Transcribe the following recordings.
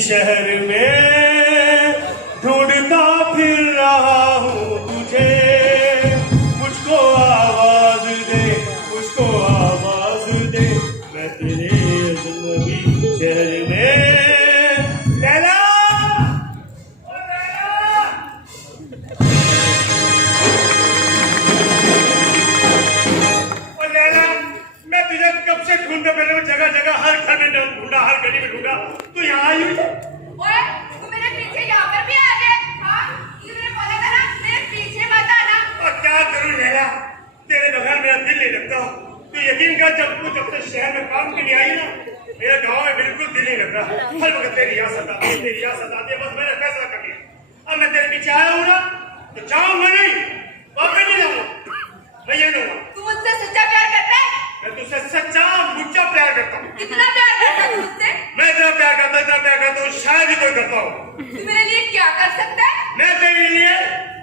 शहर में ढूंढता फिर रहा हूँ तुझे, मुझको आवाज दे, मुझको आवाज दे, मैं तेरे अजनबी शहर में। लैला, ओ लैला, ओ लैला, मैं तुझे कब से ढूंढता फिर रहा हूँ, जगह जगह हर घर में ढूंढा, हर गली में ढूंढा, तू यहाँ आई हुई। ओए, तू मेरे पीछे यहाँ पर भी आ गया? हाँ, तुमने बोला था ना मेरे पीछे मत आना। और क्या करूं लैला, तेरे बगैर मेरा दिल नहीं लगता। तू यकीन कर, जब से शहर में काम के लिए आई ना, मेरे गांव में बिल्कुल दिल नहीं लगता। हर वक्त तेरी याद सताती है, तेरी याद सताती है। बस मैंने फैसला कर लिया, अब मैं तेरे पीछे आया हूँ ना, तो जाऊंगा नहीं, वापस नहीं जाऊंगा, मैं ये नहीं हूँ। तू मुझसे सच्चा प्यार करता है? मैं तुझसे सच्चा मुच्चा प्यार करता हूँ। कितना प्यार करता है तू मुझसे? मैं इतना प्यार करता हूँ, शायद ही कोई करता हूँ। तू मेरे लिए क्या कर सकता है? मैं तेरे लिए,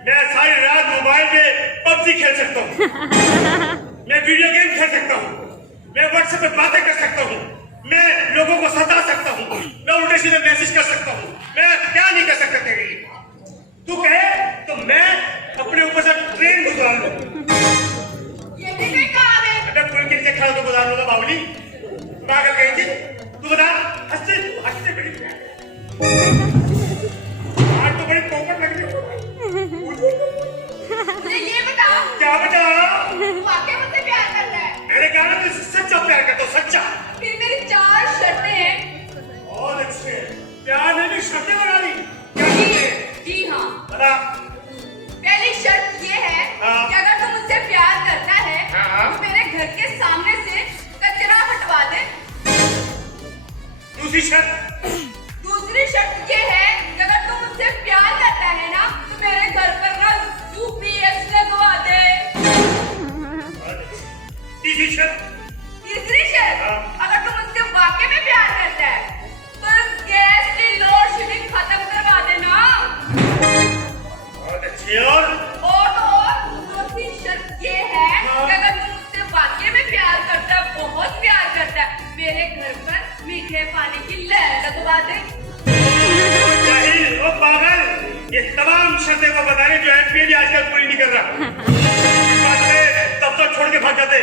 मैं सारी रात मोबाइल पे पबजी खेल सकता हूँ, मैं वीडियो गेम खेल सकता हूँ, मैं व्हाट्सएप पे बातें कर सकता हूँ, मैं लोगों को सता सकता हूँ, मैं उल्टे सीधे मैसेज कर सकता हूँ, मैं क्या नहीं कर सकता तेरे लिए। तू कहे तो मैं अपने ऊपर से ट्रेन गुजार लूं। ये भी कोई काम है? अगर पुल के नीचे खड़ा तो गुजार लूंगा बाबुली, पागल कहीं थी। तू बता, हंसते बड़ी आज तो बड़ी पोपट लग रही है। मुझे ये बता, क्या बता? तू वाकई मुझसे प्यार करता है? मैंने कहा ना तुझसे सच्चा प्यार करता हूँ, सच्चा। फिर मेरी 4 शर्तें हैं। बहुत अच्छे, प्यार ने भी शर्तें बना ली। क्या शर्तें हैं? जी हाँ। बता। पहली शर्त ये है कि अगर तू मुझसे प्यार करता है तो मेरे घर के सामने से कचरा हटवा दे। दूसरी शर्त? दूसरी शर्त ये है कि अगर तू मुझसे प्यार करता है ना तो मेरे घर पर ना यूपीएस लगवा दे। तीसरी शर्त? तीसरी शर्त, अगर तू मुझसे वाकई में प्यार करता है तो गैस की लोड शेडिंग खत्म करवा देना। बहुत अच्छी। और चौथी शर्त ये है कि अगर तू मुझसे वाकई में प्यार करता है, बहुत प्यार करता है, मेरे घर पर मीठे पानी की लहर लगवा दे। जाहिल, ओ पागल, ये तमाम शर्तें को बताने जो एमपी भी आजकल पूरी नहीं कर रहा। इस बात में तब तो छोड़ के भाग जाते,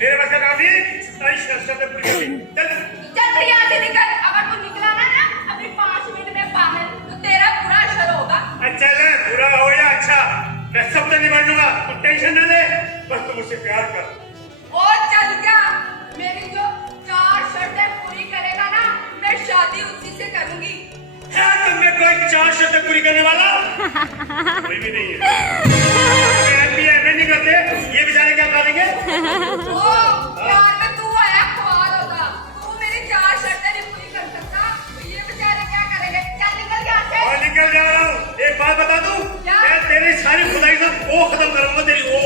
मेरे पास का काम नहीं, सारी शर्तें पूरी कर दी। चल यहाँ से निकल। अगर तू निकला ना अभी 5 मिनट में बाहर तो तेरा बुरा असर होगा। अच्छा ले, बुरा हो या अच्छा, मैं सब तक निभाड़ लूंगा, तू टेंशन न ले, बस तू मुझसे प्यार कर। और चल क्या, मेरी जो 4 शर्तें पूरी करेगा ना, मैं शादी उसी से करूंगी। है तुमने कोई 4 शर्तें पूरी करने वाला? कोई भी नहीं है। एमपी एमए नहीं करते, ये बेचारे क्या करेंगे? ओ, प्यार में तू आया ख्वाल होगा, तू मेरी 4 शर्तें नहीं पूरी कर सकता, तो ये बेचारे क्या करेंगे? चल निकल यहाँ से। और निकल जा रहा हूँ। एक बात बता दूं, मैं तेरी सारी खुदाई से ओ खत्म करूंगा, तेरी ओ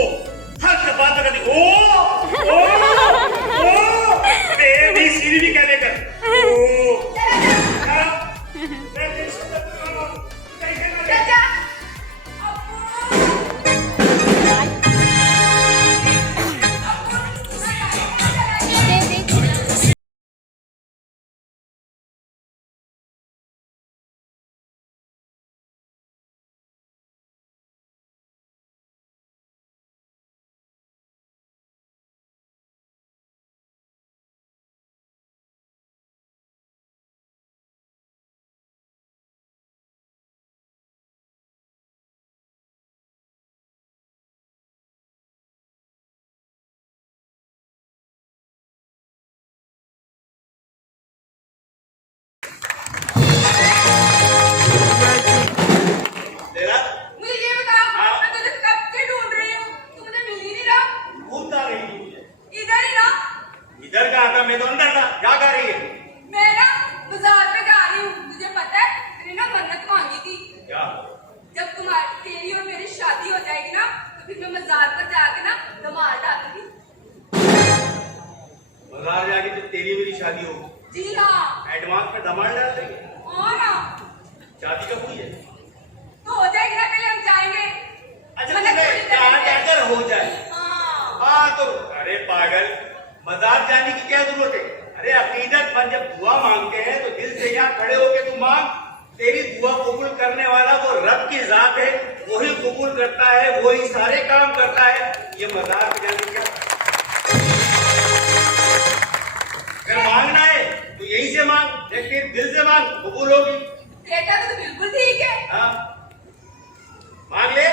हर बात बता दी। ओ तेरी सीरी भी कहने कर ओ। मैं तेरी शब्द करूंगा, टेंशन न ले। चाचा, मुझे ये बता, मैं तुझे कब से ढूंढ रही हूँ, तू मुझे मिल ही नहीं रहा। घूमता रही इधर ही ना। इधर कहाँ था? मैं तो अंदर था। क्या कर रही है? मैं ना बाजार पे जा रही हूँ, तुझे पता है मैंने ना मन्नत मांगी थी। क्या? जब तेरी और मेरी शादी हो जाएगी ना तो फिर मैं बाजार पर जाके ना धमाल डालूंगी। बाजार जाके तो तेरी मेरी शादी होगी? जी हाँ। एडवांस में धमाल डाल देंगे? हाँ ना। शादी कब हुई है? तो हो जाएगी ना, पहले हम जाएंगे। अच्छा, जहाँ जाकर हो जाए। हाँ। हाँ तो अरे पागल, मजार जाने की क्या जरूरत है? अरे अकीदतमंद जब दुआ मांगते हैं तो दिल से यहाँ खड़े होके तू मांग। तेरी दुआ कबूल करने वाला वो रब की जात है, वही कबूल करता है, वही सारे काम करता है। ये मजार पे जाने क्या? अगर मांगना है तो यही से मांग, लेकिन दिल से मांग, कबूल होगी। कहता तो बिल्कुल ठीक है। हाँ मांग ले,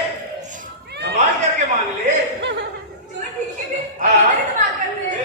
नमाज करके मांग ले। चलो ठीक है फिर। हाँ। मेरे दिमाग करते हैं।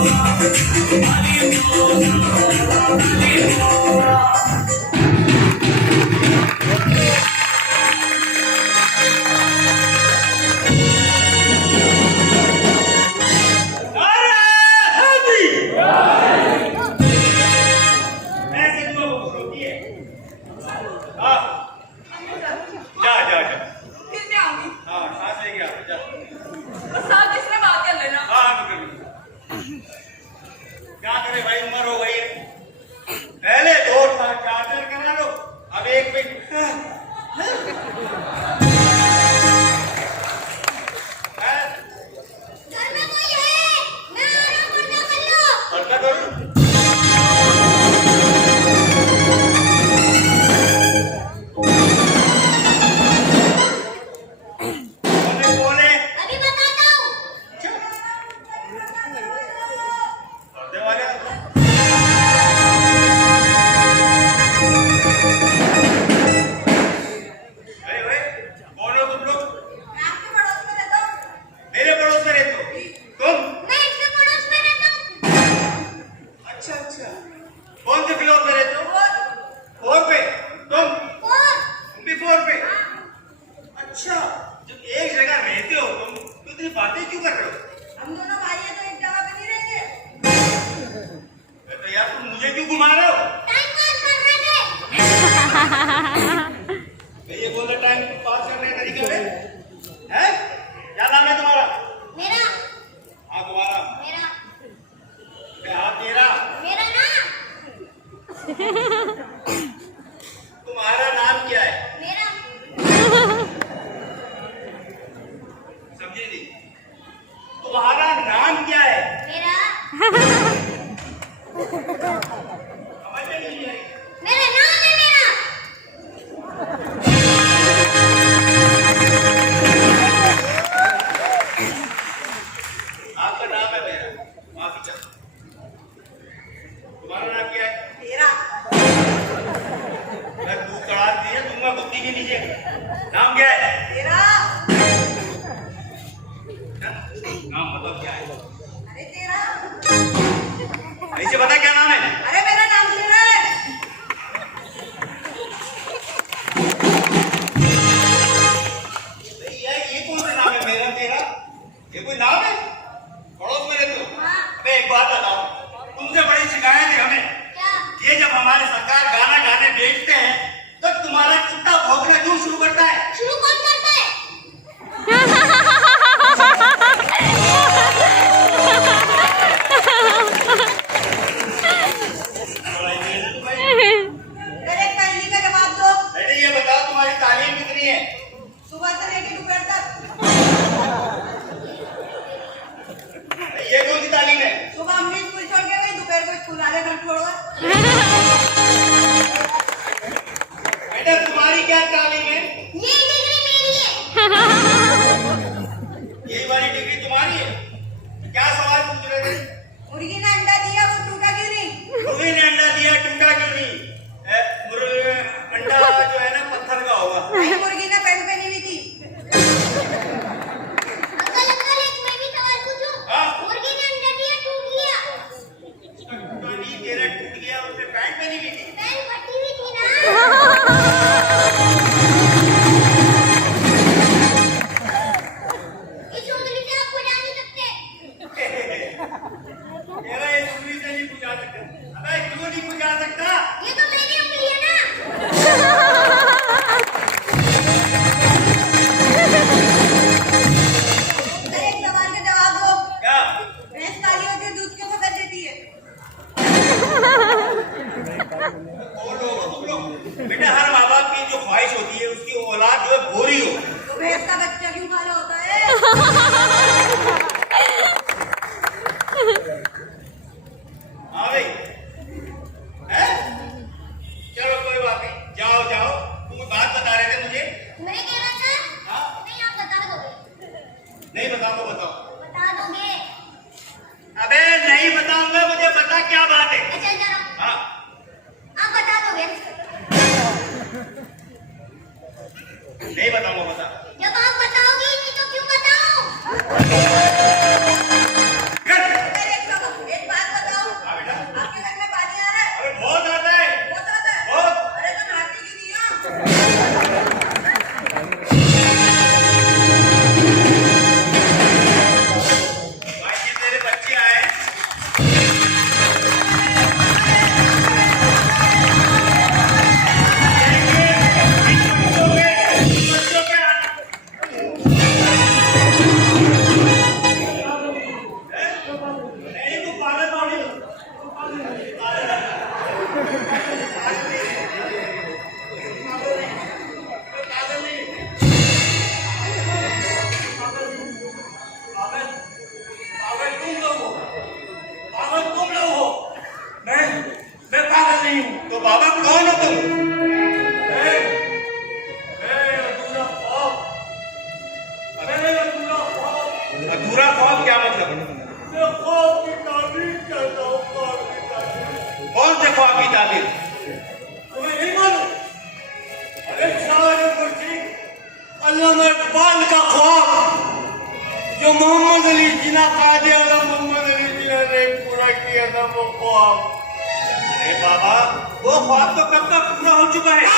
ऐसे दुआ कबूल होती है। हाँ, जा जा जा। फिर मैं आऊंगी। हाँ, सांस लेके आ, जा। और साथ इसमें बात कर लेना। हाँ, बिल्कुल बिल्कुल। क्या करे भाई, उम्र हो गई है। पहले 2 था, चार्जर करा लो, अब 1 पे। घर में कोई है? मैं आ रहा हूँ, वरना कर लो। और क्या करूं? कौन है? अभी बताता हूँ। पर्दे वाले? अरे भाई, कौन हो तुम लोग? मैं आपके पड़ोस में रहता हूँ। मेरे पड़ोस में रहते हो? तुम? मैं इसके पड़ोस में रहता हूँ। अच्छा अच्छा। कौन से फ्लोर पे रहते हो? और 4 पे। तुम? और तुम भी 4 पे? अच्छा, जब एक जगह रहते हो तुम, तो इतनी बातें क्यों कर रहे हो? हम दोनों भाई हैं तो एक जगह पे नहीं रहेंगे। तो यार तुम मुझे क्यों घुमा रहे हो? टाइम पास कर रहे थे। ये बोल रहे टाइम पास करने का तरीका है? हैं? क्या नाम है तुम्हारा? मेरा हाँ तुम्हारा। मेरा हाँ तेरा। मेरा ना तुम्हारा नाम क्या है? मेरा समझे नहीं? तुम्हारा नाम क्या है? मेरा समझ में नहीं आई। मेरा नाम है मेरा। आपका नाम है मेरा, माफी चाहता हूं। तुम्हारा नाम क्या है? मेरा मैं दूध चढ़ा दिया दूंगा बुद्धि के नीचे। नाम क्या है? मेरा नाम बताओ क्या है? अरे तेरा ऐसे बता क्या नाम है? अरे मेरा नाम तेरा है। ये कौन सा नाम है? मेरा तेरा? ये कोई नाम है? पड़ोस में रहते हो? हाँ। अबे एक बात बताओ, तुमसे बड़ी शिकायत है हमें। क्या? ये जब हमारे सरकार गाना गाने बेचते हैं तो तुम्हारा कुत्ता भौंकना क्यों शुरू करता है? शुरू कौन करता है? मेरे पहली का जवाब दो। अरे ये बताओ तुम्हारी तालीम कितनी है? सुबह से लेकर दोपहर तक। ये कौन सी तालीम है? सुबह अम्मी स्कूल छोड़ के गई, दोपहर को स्कूल वाले घर छोड़वा। बेटा तुम्हारी क्या तालीम है? ये डिग्री मेरी है। यही वाली डिग्री तुम्हारी है? क्या सवाल पूछ रहे थे? मुर्गी ने अंडा दिया, वो टूटा क्यों नहीं? मुर्गी ने अंडा दिया, टूटा क्यों नहीं? अंडा जो है ना पत्थर का होगा। नहीं, मुर्गी ने पैंट पहनी हुई थी। अंकल अंकल, एक मैं भी सवाल पूछूं? हाँ। मुर्गी ने अंडा दिया, टूट गया। तो नहीं तेरा टूट गया, उसने पैंट पहनी हुई थी। पैंट फटी हुई थी ना। इस उंगली से आप बुझा नहीं सकते। तेरा ये उंगली से नहीं बुझा सकता। अबे क्यों नहीं बुझा सकता? ये तो मेरी उंगली है ना। एक सवाल का जवाब दो। क्या? भैंस काली होती है, दूध क्यों सफेद देती है? तुम लोग बेटा, हर माँ बाप की जो ख्वाहिश होती है उसकी औलाद जो है गोरी हो। तो भैंस का बच्चा क्यों काला होता है? हाँ भाई, हैं? चलो कोई बात नहीं, जाओ जाओ। तुम बात बता रहे थे मुझे। मैं कह रहा था, हाँ? नहीं आप बता दोगे। नहीं बताऊंगा, बताओ। बता दोगे। अबे नहीं बताऊंगा, मुझे पता क्या बात है। अच्छा जरा हाँ, आप बता दोगे। नहीं बताऊंगा, बता। जब आप बताओगे नहीं तो क्यों बताऊं? कर। एक आपकी ताबीर। तुम्हें नहीं मालूम? अरे अल्लामा इकबाल का ख्वाब जो मोहम्मद अली जिना कादे वाला मोहम्मद अली जिना ने पूरा किया था वो ख्वाब। अरे बाबा, वो ख्वाब तो कब का पूरा हो चुका है।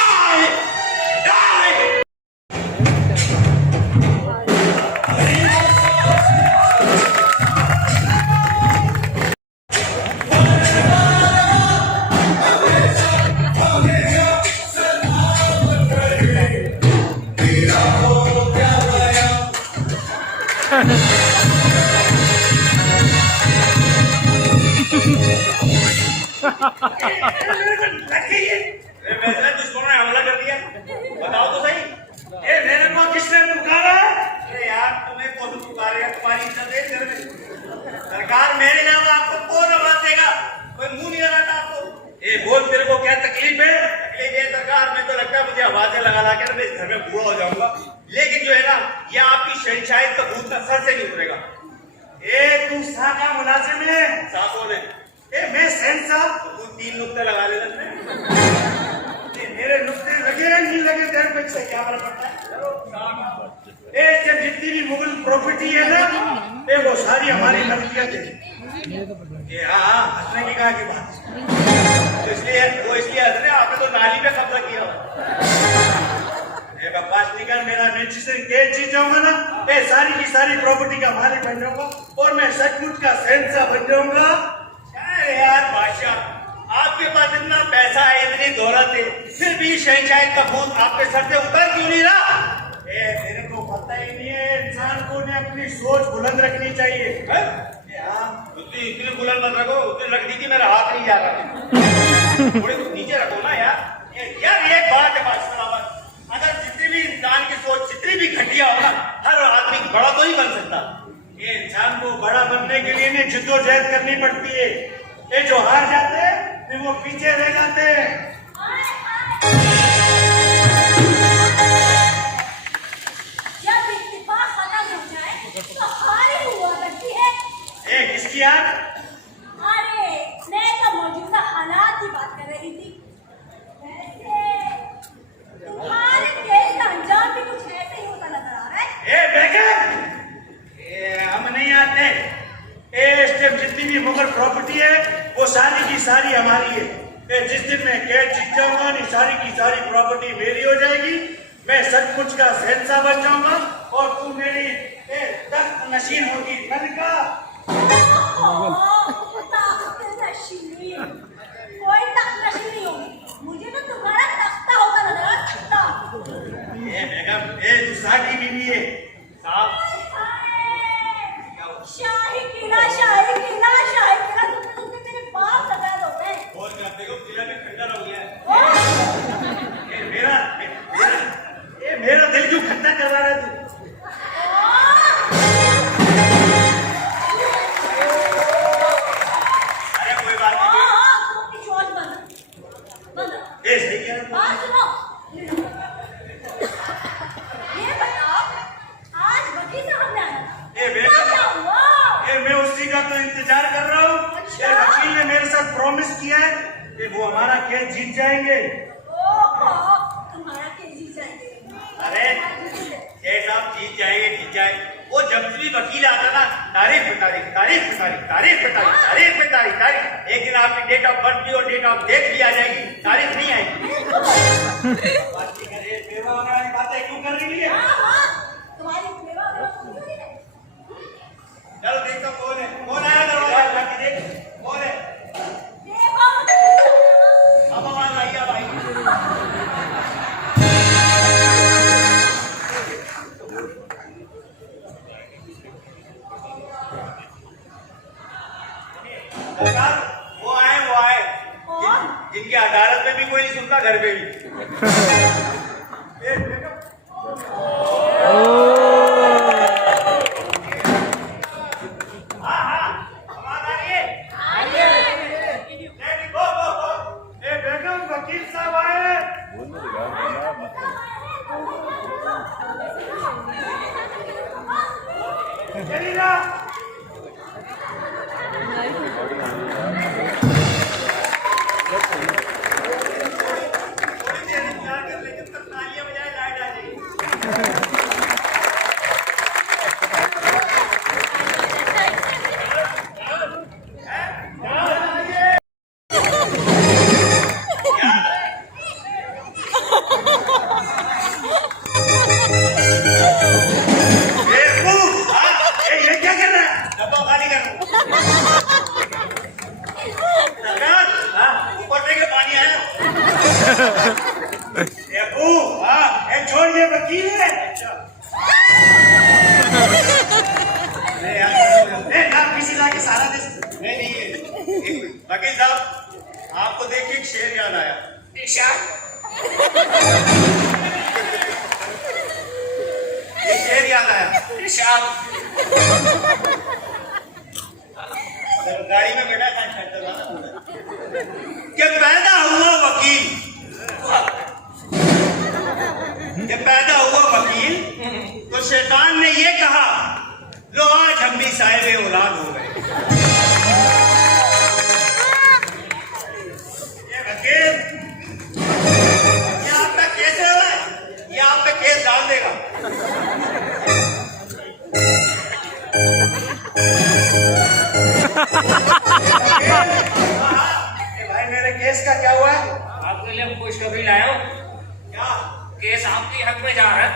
वैसे दुश्मनों ने हमला कर दिया, बताओ तो सही। ये मेरे को किसने पुकारा? अरे यार, तुम्हें कौन पुकारेगा? तुम्हारी इज्जत है घर में। सरकार मेरे अलावा आपको कौन आवाज देगा? कोई मुंह नहीं लगाता आपको। ए बोल, तेरे को क्या तकलीफ है? तकलीफ है सरकार, मैं तो लगता है मुझे आवाजें लगा के ना मैं इस घर में बूढ़ा हो जाऊंगा। लेकिन जो है ना, ये आपकी शहंशाही का भूत ना सर से नहीं उतरेगा। ए तू सा का मुलाजिम है? सासों ने ए मैं सेंसर तू 3 नुक्ते लगा ले। मेरे नुक्ते लगे नहीं लगे तेरे को इससे क्या फर्क पड़ता है? ए जब जितनी भी मुगल प्रॉपर्टी है ना, ए वो सारी हमारी मलकियत है। ये हाँ, हंसने की कहा की बात। तो इसलिए वो इसलिए हंस रहे, आपने तो नाली पे कब्जा किया। बकवास निकल, मेरा मैं जिसे केस जीत जाऊंगा ना, ए सारी की सारी प्रॉपर्टी का मालिक बन जाऊंगा और मैं सचमुच का सेंसर बन जाऊंगा। अरे यार बादशाह, आपके पास इतना पैसा है, इतनी दौलत है, फिर भी शहंशाही का भूत आपके सर से उतर क्यों नहीं रहा? मेरे को पता ही नहीं है, इंसान को ने अपनी सोच बुलंद रखनी चाहिए। इतनी बुलंद मत रखो, उतनी रख दी थी, मेरा हाथ नहीं जा रहा। थोड़ी नीचे रखो ना यार। यार एक बात है बादशाह, अगर जितनी भी इंसान की सोच जितनी भी घटिया हो ना, हर आदमी बड़ा तो ही बन सकता। ये इंसान को बड़ा बनने के लिए नहीं जिद्दोजहद करनी पड़ती है। ये जो हार जाते हैं फिर वो पीछे रह जाते हैं। जब इत्तेफाक खत्म हो जाए तो हार ही हुआ करती है। ए किसकी यार? अरे मैं तो मौजूदा हालात की बात कर रही थी। वैसे तुम्हारे केस का अंजाम भी कुछ ऐसे ही होता नजर आ रहा है। ए बेगम, हम नहीं आते। इस टाइम जितनी भी मुगल प्रॉपर्टी है वो सारी की सारी हमारी है। जिस दिन मैं केस जीत जाऊंगा नहीं, सारी की सारी प्रॉपर्टी मेरी हो जाएगी। मैं सचमुच का शहंशाह बन जाऊंगा और तू मेरी तख्त नशीन होगी। मलिका कोई तख्त नहीं होगी, मुझे तो तुम्हारा तख्ता होता नजर आ सकता। बेगम, तू साकी बीवी है। शाही किला तुमने मेरे बाप सफेद हो गए। और क्या देखो, किला में खंडर हो गया है। मेरा दिल क्यों खट्टा करवा रहा है तू? अरे कोई बात नहीं। तुम अपनी चोट बंद। सही कह रहा बात सुनो, ये बताओ आज वकील साहब ने आया था, क्या हुआ? मैं उसी का तो इंतजार कर रहा हूँ। वकील ने मेरे साथ प्रॉमिस किया है कि वो हमारा केस जीत जाएंगे। ओहो, तुम्हारा केस जीत जाएंगे। अरे ये साहब जीत जाए। वो जब भी वकील आता ना, तारीख पे तारीख। एक दिन आपकी डेट ऑफ बर्थ भी और डेट ऑफ डेथ भी आ जाएगी, तारीख नहीं आएगी। बातें क्यों कर रही है? तुम्हारी चलो देखता हूँ कौन आया दरवाजा खोल के देख। कौन है? अब आवाज आई है भाई। सरकार, वो आए जिनकी अदालत में भी कोई नहीं सुनता, घर पे भी। वकील साहब आए। चलिए अबू, हाँ, छोड़, ये वकील है। अरे यार, ना किसी ला के सारा दिन नहीं है। वकील साहब, आपको देख के एक शेर याद आया। ये शेर याद आया। गाड़ी में बैठा था, कि पैदा हुआ वकील, कि पैदा हुआ वकील तो शैतान ने ये कहा, लो आज हम भी साहिब औलाद हो गए। ये वकील, ये आपका केस है, ये आप पे केस डाल देगा। भाई मेरे केस का क्या हुआ? आपके लिए खुशखबरी लाया हूं। क्या केस आपके हक में जा रहा है।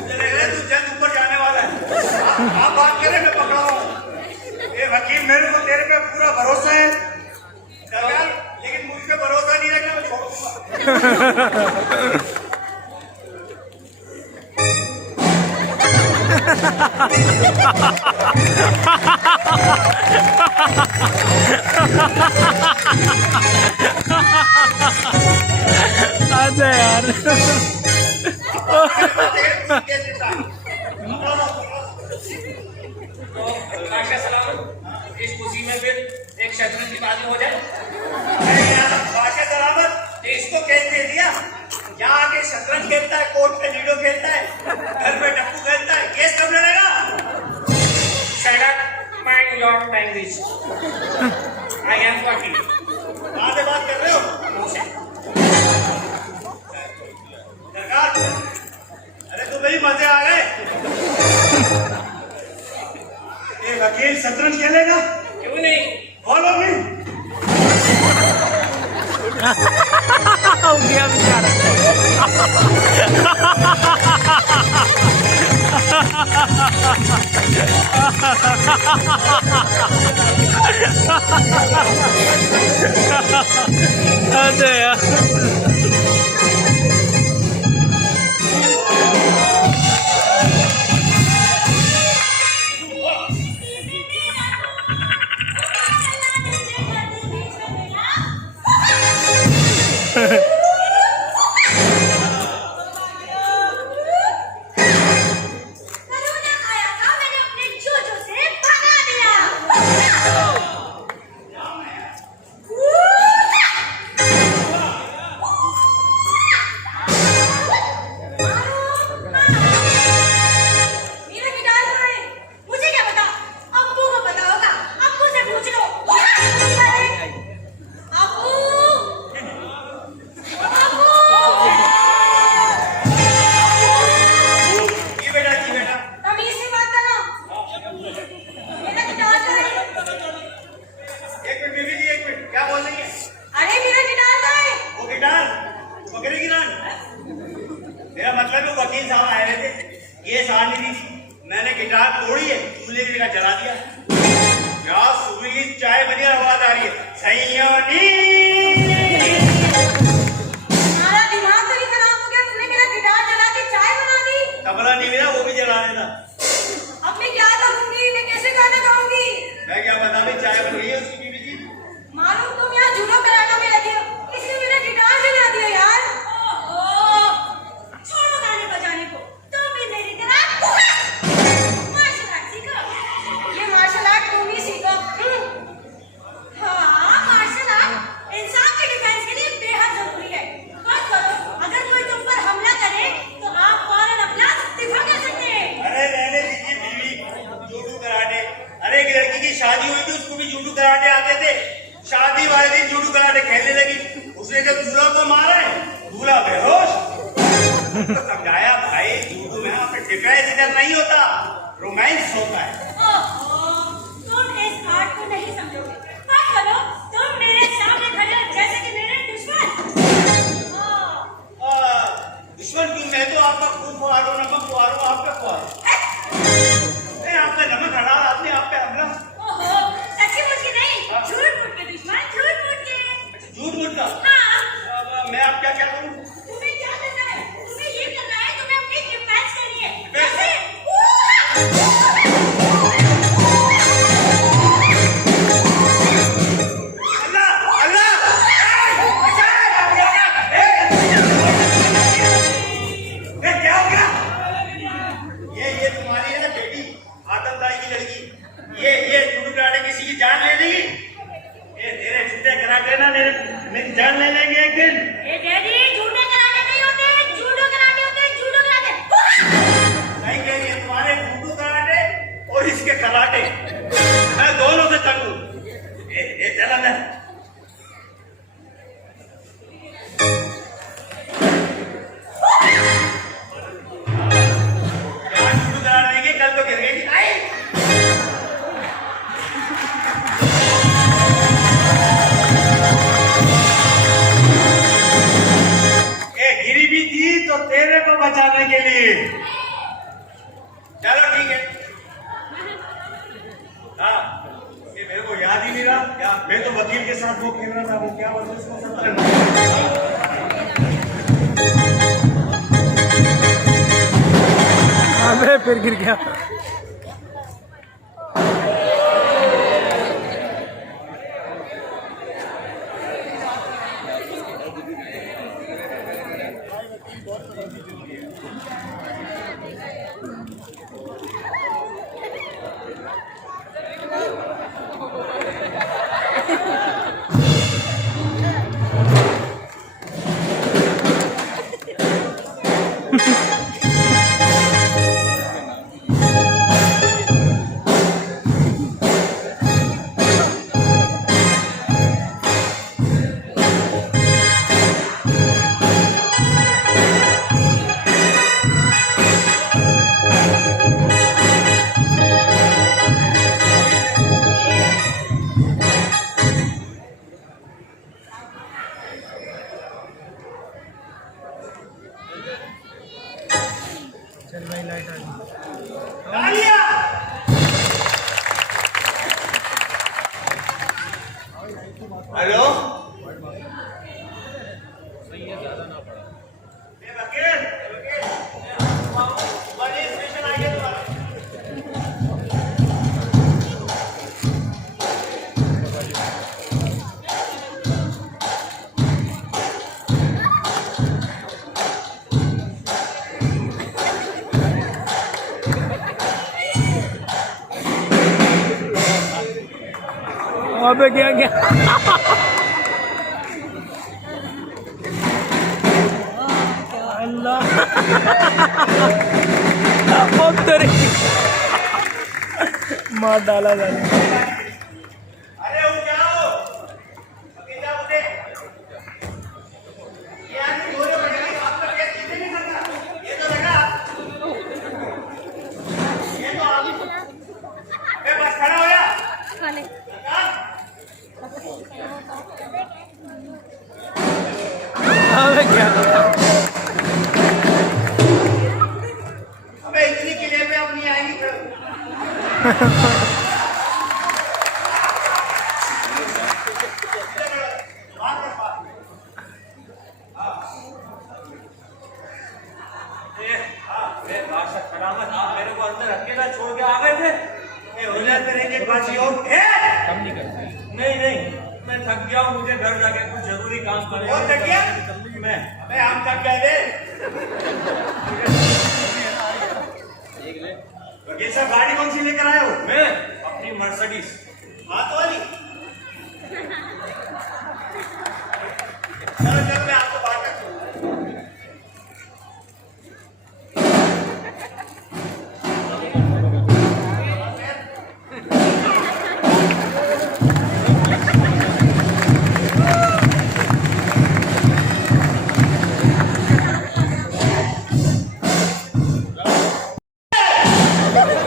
मुझे लग रहा है तू जल्द ऊपर जाने वाला है। आप बात करें, मैं पकड़ा हूँ। ये वकील, मेरे को तेरे पे पूरा भरोसा है, लेकिन मुझ पे भरोसा नहीं रखना, मैं छोड़ दूंगा। अरे यार तो बादशाह सलामत, इस खुशी में फिर एक शतरंज की बाजी हो जाए। बादशाह सलामत, इसको केस दे दिया, यहाँ आके शतरंज खेलता है, कोर्ट पे लीडो खेलता है, घर पे टप्पू खेलता है, केस कब लड़ेगा? Shut up, my lord language. I am वकील। कहाँ से बात कर रहे हो? सरकार, अरे तुम्हें ही मजे आ गए। ये वकील शतरंज खेलेगा? क्यों नहीं? Follow me. हो गया बेचारा अरे यार करोना आया था, मैंने अपने जोजो से भगा दिया। मेरा गिटार कहाँ है? मुझे क्या पता? अब्बू को पता होगा, अब्बू से पूछ लो। अब्बू, अब्बू। जी बेटा, जी बेटा। तमीज से बात करो। मेरा गिटार कहाँ है? एक मिनट बीबी जी, एक मिनट, क्या बोल रही है? अरे मेरा गिटार कहाँ है? वो गिटार पकड़ेगी ना? मेरा मतलब है वकील साहब आए रहे थे, ये सहार नहीं दी थी, मैंने गिटार तोड़ी है, चूल्हे की जगह जला दिया। क्या सुबह चाय बनी आवाज आ रही है, सैयोनी। तुम्हारा दिमाग तो नहीं खराब हो गया? तुमने मेरा गिटार जला के चाय बना दी। तबला नहीं मिला, वो भी जला देना। अब मैं क्या करूंगी? मैं कैसे गाना गाऊंगी? मैं क्या बता रही, चाय बन रही है उसकी बीबी जी। मालूम तुम यहाँ जूडो कराटा में लगे हो, इसलिए मेरा गिटार जला दिया यार। ओहो, छोड़ो गाने बजाने को, तुम भी मेरी तरह मार्शल आर्ट सीखो। ये मार्शल आर्ट तुम ही सीखो। हाँ, मार्शल आर्ट इंसान के डिफेंस के लिए बेहद जरूरी है। बात करो, अगर कोई तुम पर हमला करे तो आप फौरन अपना दिफा कर सकते हैं। अरे रहने दीजिए बीवी, जूडो कराटे। अरे एक लड़की की शादी हुई थी, उसको भी जूडो कराटे आते थे। शादी वाले दिन जूडो कराटे खेलने लगी, उसने जब दूल्हा को मारा है, दूल्हा बेहोश। तो समझाया, भाई जूडो में आप डिफेंस इधर नहीं होता, रोमांस होता है। ओहो, तुम इस आर्ट को नहीं समझोगे। बात करो, तुम मेरे सामने खड़े हो जैसे कि मेरे दुश्मन। दुश्मन क्यों? मैं तो आपका खून खुआर हूँ, नमक खुआर हूँ, आपका खुआर हूँ। नहीं, आपका नमक हटा, आपने आप पे हमला। ओहो, सच्ची मुझ के नहीं, झूठ मूठ के दुश्मन, झूठ मूठ के। झूठ मूठ का? हाँ। मैं क्या क्या करूं? तुम्हें क्या करना है? तुम्हें ये करना है, तुम्हें अपनी डिफेंस करनी है। डिफेंस? जैसे अल्लाह अल्लाह क्या हो गया? ये तुम्हारी है ना बेटी आदमदाई की लड़की, ये जुडू कराटे किसी की जान ले लेगी। ये तेरे छुट्टे करा के ना मेरी जान ले लेंगे एक दिन। ए डैडी, झूठे कराटे नहीं होते, जूडो कराटे होते हैं, जूडो कराटे। नहीं कह रही है तुम्हारे जुडू कराटे और इसके कराटे, मैं दोनों से तंग हूँ। ये चला ना आज जुडू करा देंगे, कल तो गिर गई थी। आई गिरी भी थी तो तेरे को बचाने के लिए। चलो ठीक है। हाँ, ये मेरे को याद ही नहीं रहा क्या, मैं तो वकील के साथ वो खेल रहा था, वो क्या बोलते उसको अबे फिर गिर गया। चल भाई लाइट आ गई। तालियां। हेलो ये वकील बड़ी स्टेशन आई है तुम्हारा। अबे क्या क्या अल्लाह बहुत तेरे मार डाला जाने। अरे वो क्या हो वकील साहब उठे। ये आदमी गोरे बनेगी, आपका केस जीते नहीं सकता। ये तो लगा ये तो आदमी बस खड़ा हो जा। अबे क्या अबे इतनी किले में अब नहीं आएंगी फिर। मेरे को अंदर अकेला छोड़ के आ गए थे। नहीं नहीं, मैं थक गया हूँ, मुझे घर जाके कुछ जरूरी काम करना कौन थक गया? मैं अबे हम थक गए थे। वकील साहब गाड़ी कौन सी लेकर आए हो? मैं अपनी मर्सिडीज हाथ वाली। चलो चलो मैं आपको बात करता हूँ।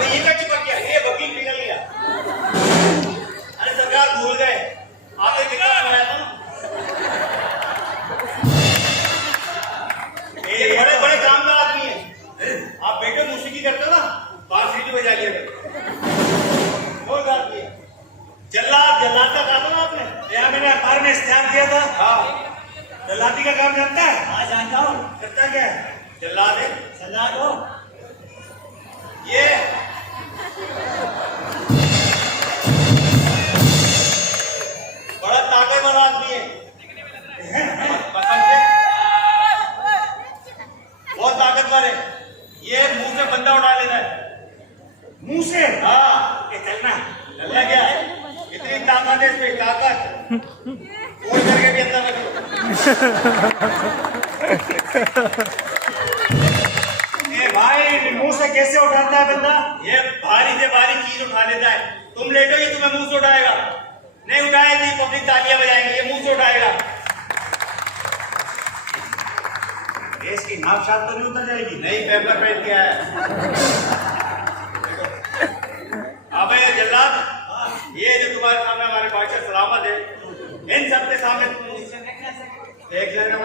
ये क्या चिपक गया? ये वकील निकल गया। अरे सरकार भूल गए, आगे दिखा बनाया था ना। ये बड़े बड़े काम का आदमी है। आप बेटे मौसीकी करते हो ना, बांसुरी बजा लिया बहुत आदमी है। जल्लाद जल्लाद का कहा था ना आपने? यहाँ मैंने अखबार में इश्तेहार दिया था। हाँ जल्लादी का काम जानता है? हाँ जानता हूँ। करता क्या है? जल्लाद है। सलाह दो। ये बड़ा ताकतवर आदमी है। पसंद है? बहुत ताकतवर है। ये मुंह से बंदा उठा लेता है। मुंह से? हाँ। ये चलना चलना क्या है? इतनी ताकत है इसमें, ताकत फोड़ करके भी अंदर रख लो। ये भाई मुंह से कैसे उठाता है बंदा? ये भारी से भारी चीज उठा लेता है। तुम लेटो, ये तुम्हें मुंह से उठाएगा। नहीं उठाएगी पब्लिक तालियां बजाएंगे, ये मुंह से उठाएगा। इसकी नाक शाद तो नहीं उतर जाएगी? नहीं, पेपर पेंट किया है। अबे जल्लाद, ये जो तुम्हारे सामने हमारे बादशाह सलामत है, इन सब के सामने तुम देख लेना।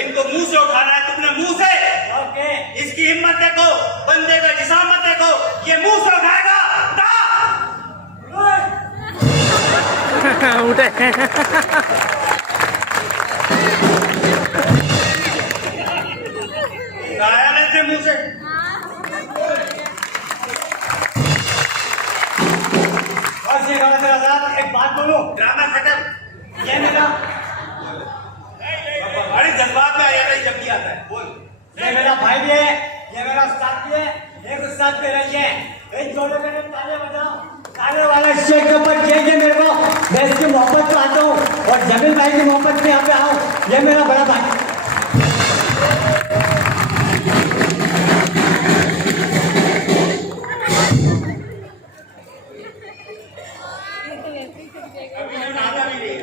इनको मुंह से उठाना है तुमने, मुंह से। ओके। इसकी हिम्मत देखो, बंदे का जिसामत देखो, ये मुंह से उठाएगा। उठे गाया नहीं थे मुंह से। और ये गलत है आजाद, एक बात बोलूं? ड्रामा खत्म। ये मेरा बड़ी जज्बात में आ जाता है जब भी आता है। बोल। ये मेरा भाई भी है, ये मेरा उस्ताद भी है, एक उस्ताद मेरा ये है। इन दोनों के लिए तालियां बजाओ। ताले वाला शेख के ऊपर चाहिए मेरे को। मैं इसकी मोहब्बत पे आता हूँ और जमील भाई की मोहब्बत में यहाँ पे आओ। ये मेरा बड़ा भाई। अभी जो नाता भी नहीं है।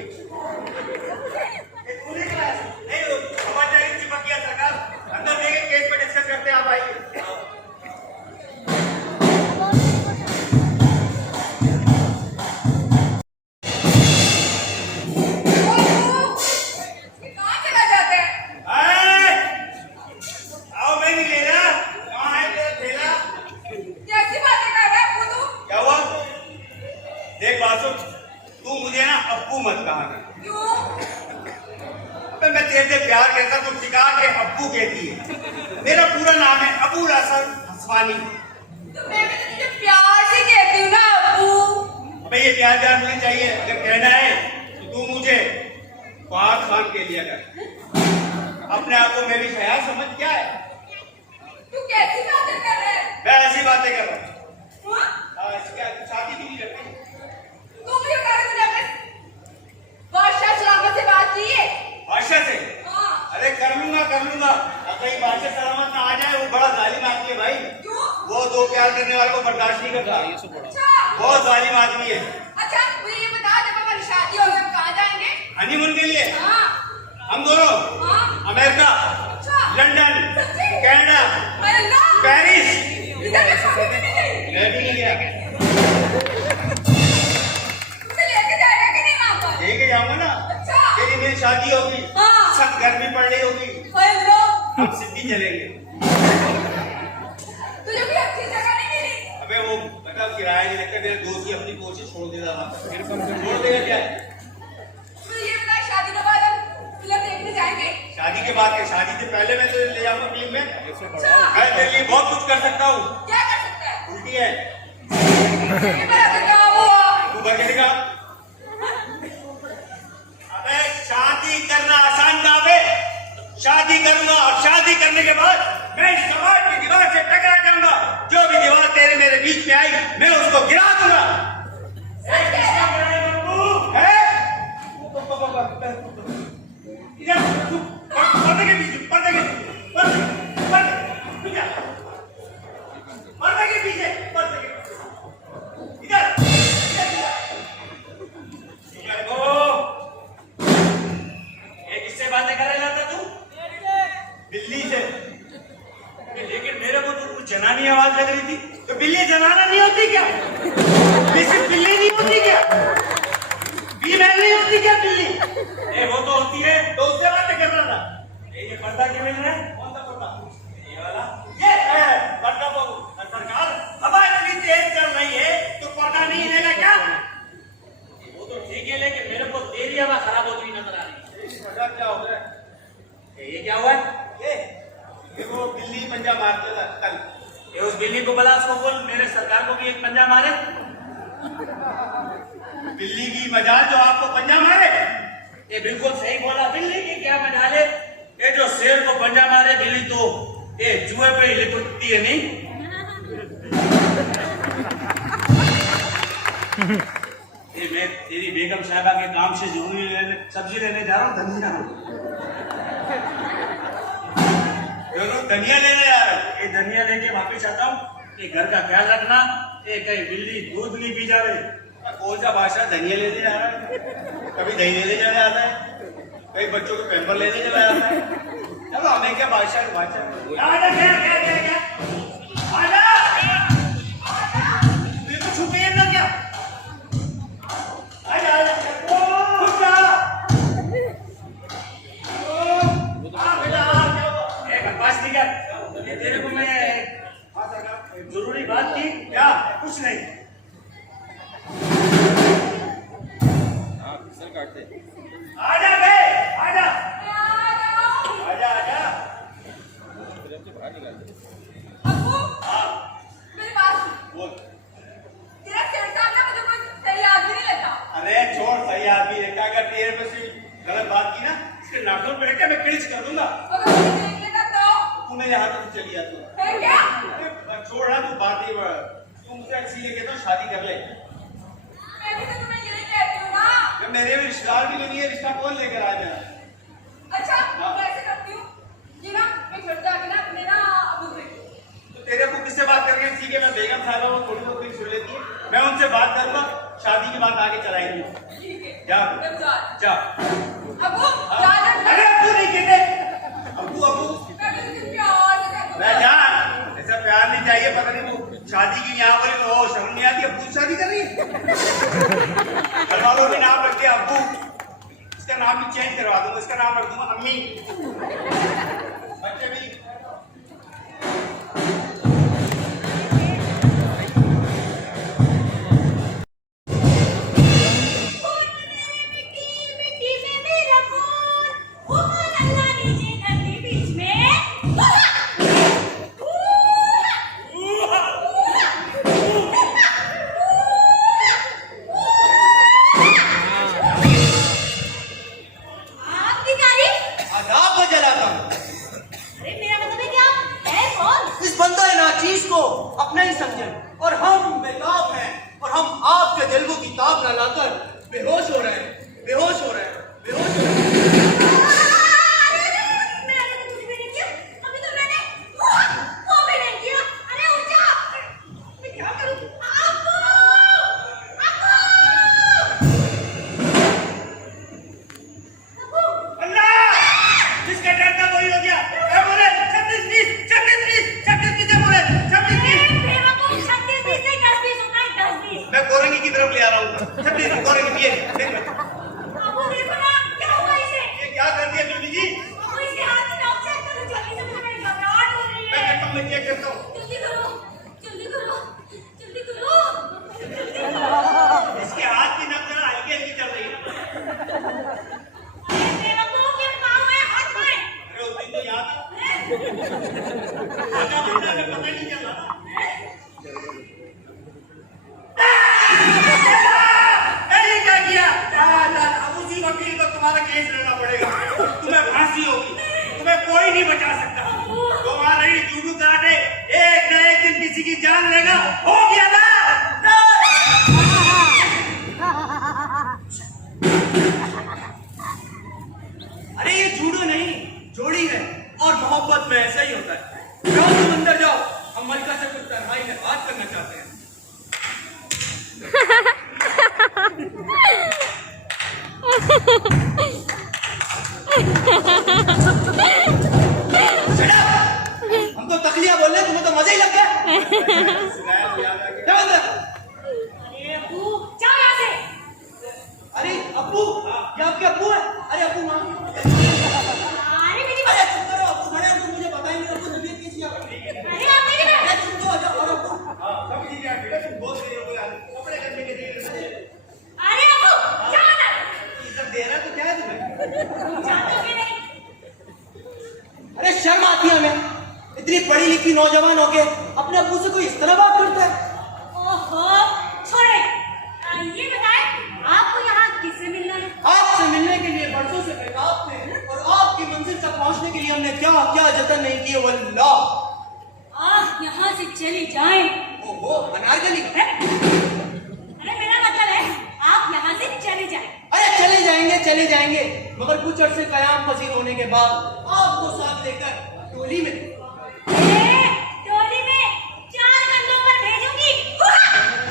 नहीं, समाचार चिपक गया सरकार। अंदर देखे केस पे डिस्कस करते हैं आप आइए। कहाँ चला जाता है? आओ मैं नहीं ले रहा। कहाँ है तेरा ठेला? कैसी बातें कर रहा है तू? क्या हुआ? देख बासु, तू मुझे ना अब्बू मत कहा कर। क्यों? अबे मैं तेरे से प्यार करता तू टिका के अब्बू कहती है। मेरा पूरा नाम है अबुल हसन हसवानी। तो मैं भी तो तुझे प्यार से कहती हूँ ना अब्बू। अबे ये प्यार प्यार मुझे चाहिए। अगर कहना है तो तू मुझे फहाद खान कह लिया कर। अपने आप को मैं भी ख्याल समझ क्या है? तू कैसी बातें कर रहा है? मैं ऐसी बातें कर रहा हूँ। हाँ? शादी क्यों नहीं करती? तू मुझे बता रहा है तूने अपने बादशाह सलामत से बात की है? बादशाह से? हाँ। अरे कर लूंगा। कहीं बादशाह सलामत ना आ जाए, वो बड़ा जालिम आदमी है भाई। क्यों? वो दो प्यार करने वाले को बर्दाश्त नहीं करता। अच्छा। बहुत जालिम आदमी है। अच्छा मुझे ये बता जब हमारी शादी होगी हम कहाँ जाएंगे? हनीमून के लिए हाँ। हम दोनों हाँ। अमेरिका, अच्छा। लंदन, सच्ची? कनाडा, अरे अल्लाह। पेरिस। इधर मैं शादी में नहीं गई। मैं भी नहीं गया। तुझे लेके जाएगा कि नहीं वहाँ पर? लेके जाऊंगा ना। अच्छा। तेरी मेरी शादी होगी, हाँ। सख्त गर्मी पड़ रही होगी, अरे अल्लाह। हम सिद्धि चलेंगे। तुझे कोई अच्छी जगह नहीं मिली? अबे वो मतलब किराया नहीं लगता। मेरे दोस्त ही अपनी कोशिश छोड़ देता था। छोड़ देगा क्या? मुझे ये बता शादी के बाद हम फिल्म देखने जाएंगे? शादी के बाद के शादी से पहले मैं तुझे ले जाऊंगा फिल्म में। अच्छा। मैं तेरे लिए बहुत कुछ कर सकता हूँ। क्या कर सकता है? उल्टी है, ये बड़ा काम हुआ। तू बगैर का। अबे शादी करना आसान काम है। शादी करूंगा और शादी करने के बाद मैं इस समाज की दीवार से टकरा जाऊंगा। जो भी दीवार तेरे मेरे बीच में आई, मैं उसको गिरा दूंगा। पर्दे के पीछे इधर किससे बातें कर रहा था तू? बिल्ली से। लेकिन मेरे को तो कुछ जनानी आवाज लग रही थी। तो बिल्ली जनाना नहीं होती क्या? बिल्ली नहीं होती क्या? फीमेल नहीं होती क्या बिल्ली? वो तो होती है। तो उससे बातें कर रहा था। ये पर्दा क्यों मिल रहा है? कौन सा पर्दा? ये वाला। ये पर्दा को सरकार हवा इतनी तेज चल रही है तो पर्दा नहीं हिलेगा क्या? वो तो ठीक है, लेकिन मेरे को तेरी हवा खराब होती क्या हुआ है? ये वो बिल्ली पंजा मारते था कल। ये उस बिल्ली को बला, उसको बोल मेरे सरकार को भी एक पंजा मारे। बिल्ली की मजाल जो आपको पंजा मारे। ये बिल्कुल सही बोला, बिल्ली की क्या मजाल है? ये जो शेर को पंजा मारे बिल्ली तो ये जुए पे ही लिपटती है नहीं। ये मैं तेरी बेगम साहबा के काम से जरूरी सब्जी लेने जा रहा हूँ, धनिया। धनिया लेने आ रहे। ये धनिया लेके वापिस आता हूँ। ये घर का ख्याल रखना। ये कहीं बिल्ली दूध नहीं पी जावे। कौन सा बादशाह धनिया लेने जा रहा है? कभी दही लेने चले आता है, कई बच्चों को पैम्पर लेने चला जाता है। चलो हमें क्या बादशाह बादशाह। आजा क्या क्या क्या क्या आजा ये तो छुपे ना क्या आजा आजा खुश जा बेटा एक बकवास नहीं कर। ये तेरे को मैं जरूरी बात की क्या कुछ नहीं। आजा बे आजा आजा आजा। अब्बू मेरी बात सुन। बोल। तेरा सेठ साहब ना मुझे कोई सही आदमी नहीं लगता। अरे छोड़, सही आदमी देखा। अगर तेरे पे से गलत बात की ना, इसके नाखून पे रख के मैं किलिच कर दूंगा। अगर मुझे देख लेगा तो तू मेरे हाथ में चली जा। तू फिर क्या? छोड़ ना, तू बात ही तू मुझसे इसीलिए कहता हूँ शादी कर ले। मैं भी तो तुम्हें यही कहती हूँ ना। मैं मेरे भी रिश्तेदार भी नहीं है, रिश्ता कौन लेकर आया मेरा? अच्छा मैं कैसे करती हूँ ये ना, मैं घर जाके ना अपने ना अब्बू से तो तेरे को किससे बात कर रही है? ठीक है, मैं बेगम साहबा को थोड़ी बहुत सुन लेती है, मैं उनसे बात करूंगा, शादी की बात आगे चलाएंगे। ठीक है जा तब जा। जा। अब्बू जा जा अरे तू नहीं कहते अब्बू अब्बू मैं भी तुझे प्यार से कहती हूँ। मैं जा। ऐसा प्यार नहीं चाहिए। पता नहीं तू शादी की यहाँ पर वो शर्म नहीं आती। अब्बू शादी कर रही है। घर वालों ने नाम रख दिया अब्बू। इसका नाम भी चेंज करवा दूंगा, इसका नाम रख दूंगा अम्मी। बच्चे भी मिट्टी में मेरा खून, वो कौन अल्लाह ने जे धरती बीच में। आप भिखारी? आदाब को जलाता हूँ। अरे मेरा मतलब है क्या है कौन? इस बंदे नाचीज को अपना ही समझे और हम बेताब हैं और हम आपके दिल को किताब न लाकर बेहोश हो रहे हैं, बेहोश हो रहे हैं, बेहोश हो रहे हैं। मैंने तो कुछ भी नहीं किया। अभी तो मैंने वो भी नहीं किया। अरे उठ जा। मैं क्या करूं? अब्बू! अब्बू! अब्बू! अल्लाह जिसका डर था वही हो गया। क्या बोले 36 कितने बोले 36 बेवकूफ, 36 से 10 होता है 10 मैं कोरंगी की तरफ ले आ रहा हूँ। कोरंगी ये देख लो। अब्बू देखो ना क्या हुआ इसे। ये क्या कर दिया बीबी जी? अब्बू इसके हाथ में नॉक चेक करो जल्दी से, मुझे मेरी घबराहट हो रही मैं है। करता हूँ, मैं चेक करता हूँ। जल्दी करो, जल्दी करो, जल्दी करो, जल्दी करो। इसके हाथ की नब्ज जरा हल्की हल्की चल रही है। अरे बेवकूफ, ये पाँव है, हाथ में। अरे उस दिन तो याद है। आधा घंटा में पता नहीं चला ना। ये क्या किया अब उसी वकील को तुम्हारा केस लड़ना पड़ेगा। तुम्हें फांसी होगी, तुम्हें कोई नहीं बचा सकता। तुम्हारा ये जूडू कराटे एक न एक दिन किसी की जान लेगा। हो गया ना अरे ये जूडो नहीं, जोड़ी है और मोहब्बत में ऐसा ही होता है। जाओ तुम अंदर जाओ, हम मलका से कुछ तन्हाई में बात करना चाहते हैं। हम तो तकलिया बोल रहे, तुम्हें तो मजा ही लग गया। जाओ अंदर। अरे अब्बू, जाओ यहाँ से। अरे अब्बू, ये आपके अब्बू है? अरे अब्बू मांग। अरे मेरी अरे चुप करो, अब्बू खड़े हैं, तुम मुझे बताएंगे अब्बू नबीयत कैसी है? अरे आप मेरी बात। अरे चुप तो हो जाओ। और अब्बू सब ठीक है बेटा, तुम बहुत देर हो गई। कपड़े करने के लिए अरे अब्बू, जाओ ना। इज्जत दे रहा है तो क्या है तुम्हें? तुम जानते हो कि नहीं? आती है हमें? इतनी पढ़ी लिखी नौजवान होके अपने अब्बू से कोई इस तरह बात करता है? ओहो, छोड़े। ये बताएं, आपको यहाँ किससे मिलना है? आपसे मिलने के लिए बरसों से बेताब थे और आपकी मंजिल तक पहुंचने के लिए हमने क्या क्या जतन नहीं किए वल्लाह। आप यहाँ से चली जाएं। ओहो, अनारकली। अरे मेरा मतलब है, आप यहाँ से चले जाएं। अरे चले जाएंगे, मगर कुछ अरसे कयाम पसीन होने के बाद आपको साथ लेकर टोली में टोली में 4 कंधों पर भेजूंगी।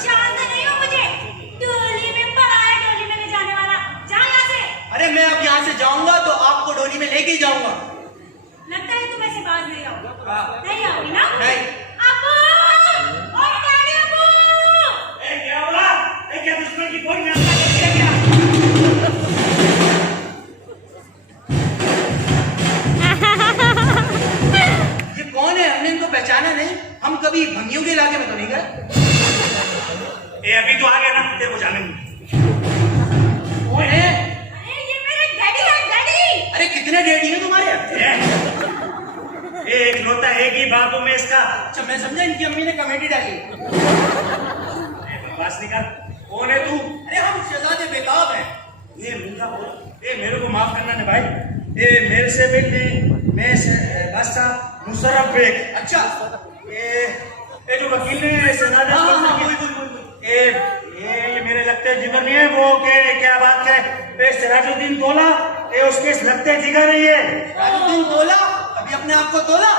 जानते नहीं हो मुझे, टोली में पराए टोली में ले जाने वाला। जा यहाँ से। अरे मैं अब यहाँ से जाऊंगा तो आपको डोली में लेके ही जाऊंगा। लगता है तुम ऐसे बाज नहीं आओगे। नहीं आओगी ना? नहीं। अब्बू! ओए डैडी अब्बू! क्या बोला? क्या दुश्मन की कोई नाश्ता कर दिया क्या? ये कौन है? हमने इनको पहचाना नहीं। हम कभी भंगियों के इलाके में तो नहीं गए। अभी तो आ गया ना, तेरे को जाने नहीं। कौन है? अरे ये मेरे डैडी है, डैडी! अरे कितने डैडी हैं तुम्हारे? एक लोता है कि बातों में इसका। अच्छा मैं समझा इनकी अम्मी ने कमेटी डाली। बकवास निकाल। कौन है तू? अरे हम शहजादे बेताब हैं। ये मीठा बोल। मेरे को माफ करना ना भाई। मेरे से मिलने मैं बादशाह मुशर्रफ बेग। अच्छा ये जो वकील ने शहजादे ये मेरे लगते जिगर नहीं है वो के क्या बात है? सिराजुद्दीन तोला ये उसके लगते जिगर नहीं है। सिराजुद्दीन तोला अभी अपने आप को तोला।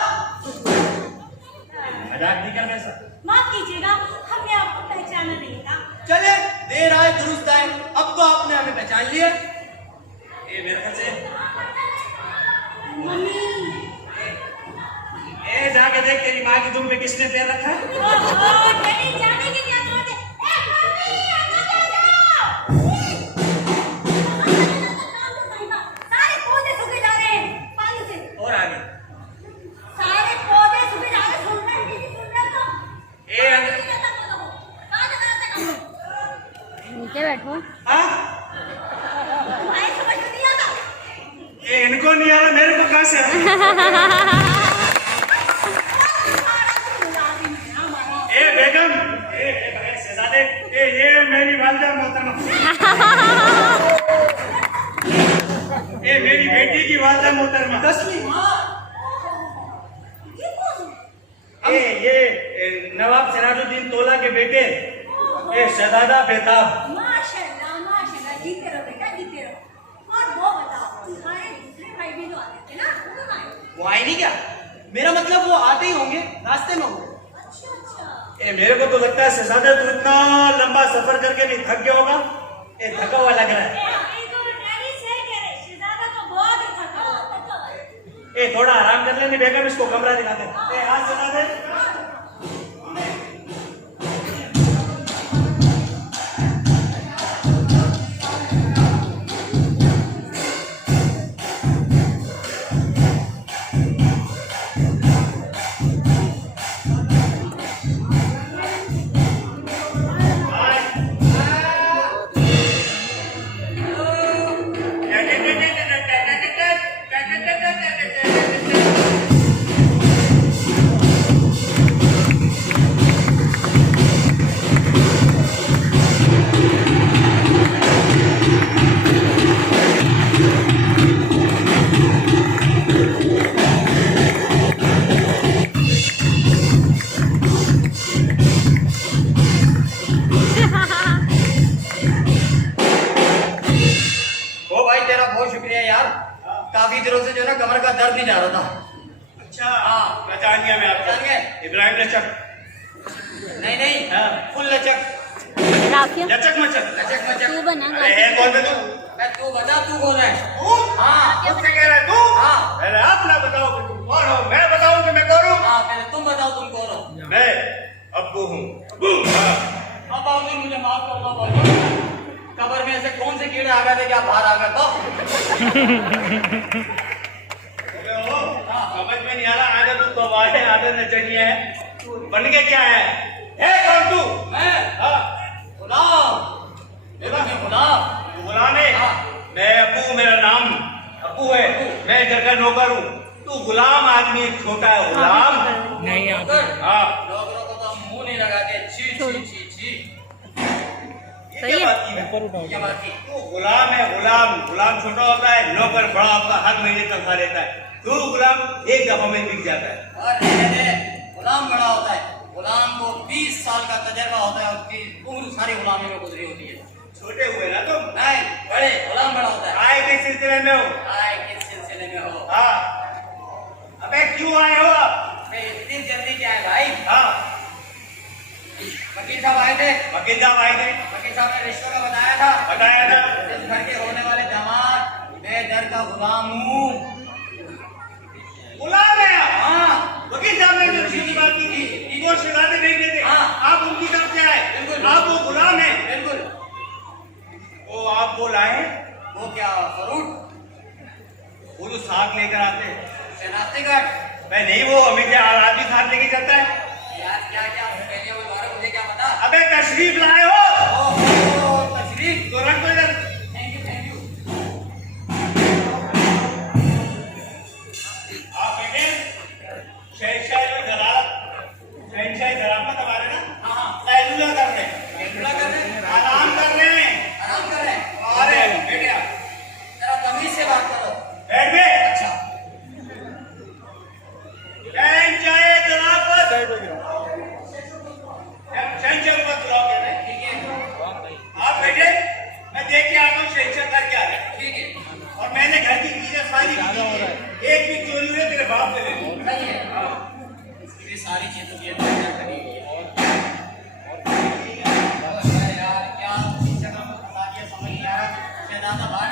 मजाक नहीं कर वैसा। माफ कीजिएगा, हमने आपको पहचाना नहीं था। चले देर आए दुरुस्त आए, अब तो आपने हमें पहचान लिया। ये मेरे ख्याल से मम्मी! जाके देख तेरी माँ की दुम पे किसने पैर रखा। ओहो, डैडी जाने की क्या जरूरत है? मम्मी, अंदर जाओ! सारे पौधे सूखे जा रहे हैं पानी से। और आगे सारे पौधे सूखे जा रहे हैं। सुन रहे तो? नीचे बैठो। हाँ? तुम्हारे समझ में नहीं आता? ये इनको नहीं आ रहा, मेरे को कहाँ से आ रहा? बेगम, शहजादे, ये मेरी वालिदा मोहतरमा। ये मेरी बेटी की वालिदा मोहतरमा। ये नवाब सिराजुद्दीन तोला के बेटे ये शहजादा बेताब। माशाल्लाह, माशाल्लाह, जीते रहो बेटा, जीते रहो। और वो बताओ, तुम्हारे दूसरे भाई भी तो आते थे ना, वो कब आए? वो आए नहीं क्या? मेरा मतलब वो आते ही होंगे, रास्ते में होंगे। अच्छा अच्छा। मेरे को तो लगता है शहजादे तू इतना लंबा सफर करके नहीं थक गया होगा। ये थका हुआ लग रहा है। डैडी सही कह रहे, शहजादा तो बहुत ही थका है। ये थोड़ा आराम कर लेनी बेगम, इसको कमरा दिला दे। हाथ सुना दे। काफी दिनों से जो है ना कमर का दर्द नहीं जा रहा था। अच्छा हाँ पहचान गया मैं आपको। जान गए? इब्राहिम लचक। नहीं नहीं हाँ। फुल लचक। राफिया लचक मचक। लचक मचक। तू बना अरे है कौन है तू? मैं तू बता तू कौन है? तू? हाँ मुझसे कह रहा है तू? हाँ। पहले आप ना बताओ कि तुम कौन हो, मैं बताऊं कि मैं कौन हूँ? हाँ पहले तुम बताओ तुम कौन हो? मैं अब्बू हूँ। अब्बू हाँ। अब बाबू मुझे माफ कर दो बाबू। कब्र में ऐसे कौन से कीड़े आ गए थे क्या बाहर आ गए तो? समझ में नहीं आ रहा। आगे तू कवाले आगे नचनिया है, बन के क्या है? कौन तू? मैं हाँ गुलाम। मेरा भी गुलाम। तू गुलाम है? मैं अब्बू, मेरा नाम अब्बू है। मैं घर का नौकर हूँ। तू गुलाम आदमी एक छोटा है गुलाम। नहीं आता हाँ लोगों को तो मुंह नहीं लगाते। छी छी छी छी। ये सही क्या है। बात की है? ऊपर उठाओ क्या बात की? तू गुलाम है गुलाम। गुलाम छोटा होता है, नौकर बड़ा होता है, हर महीने तनख्वाह लेता है। तू गुलाम एक दफा में बिक जाता है। और रहने दे, गुलाम बड़ा होता है। गुलाम को 20 साल का तजर्बा होता है, उसकी उम्र सारी गुलामी में गुजरी होती है। छोटे हुए ना तुम। नहीं, बड़े गुलाम बड़ा होता है। आए किस सिलसिले में हो? आए किस सिलसिले में हो? हाँ अबे क्यों आए हो आप? मैं इतनी जल्दी क्या है भाई? हाँ वकील साहब आए थे। वकील साहब आए थे, वकील साहब ने रिश्तों का बताया था। बताया था। इस घर के होने वाले दामाद मैं दर का गुलाम हूँ। गुलाम है आप? हाँ वकील साहब ने जो सीधी बात की थी वो शिकायतें भेजने थे। हाँ। आप उनकी तरफ से आए। बिल्कुल। आप वो गुलाम है। बिल्कुल। वो आप वो लाए, वो क्या फरूट वो जो साथ लेकर आते हैं। शनाख्ती कार्ड? मैं नहीं, वो हमेशा आदमी साथ लेके जाता है। यार क्या क्या पहले वो द्वारा मुझे क्या पता? अबे तशरीफ लाए हो ओहो तशरीफ। तो रख दो इधर। Thank you thank you. आप बेटे शहनशाही और शहनशाही जराफत हमारे ना हाँ कैलुला कर रहे हैं, कैलकुला कर रहे हैं? आराम कर रहे हैं। आराम कर रहे हैं? अरे बेटे आप जरा तमीज से बात करो। बैठ बे। अच्छा शहनशाही जराफत शहनशाही मत बुलाओ कह रहे हैं। ठीक है आप बेटे मैं देख के आता हूँ शहनशाह कर क्या रहे हैं। ठीक है और मैंने घर की चीजें सारी की है। एक भी चोरी हुई है तेरे बाप से ले ली। सही है। इसकी भी सारी चीजों की एफआईआर करी हुई है। और यार क्या पीछे का मुझे बता दिया, समझ नहीं आ रहा। शहजादा भाट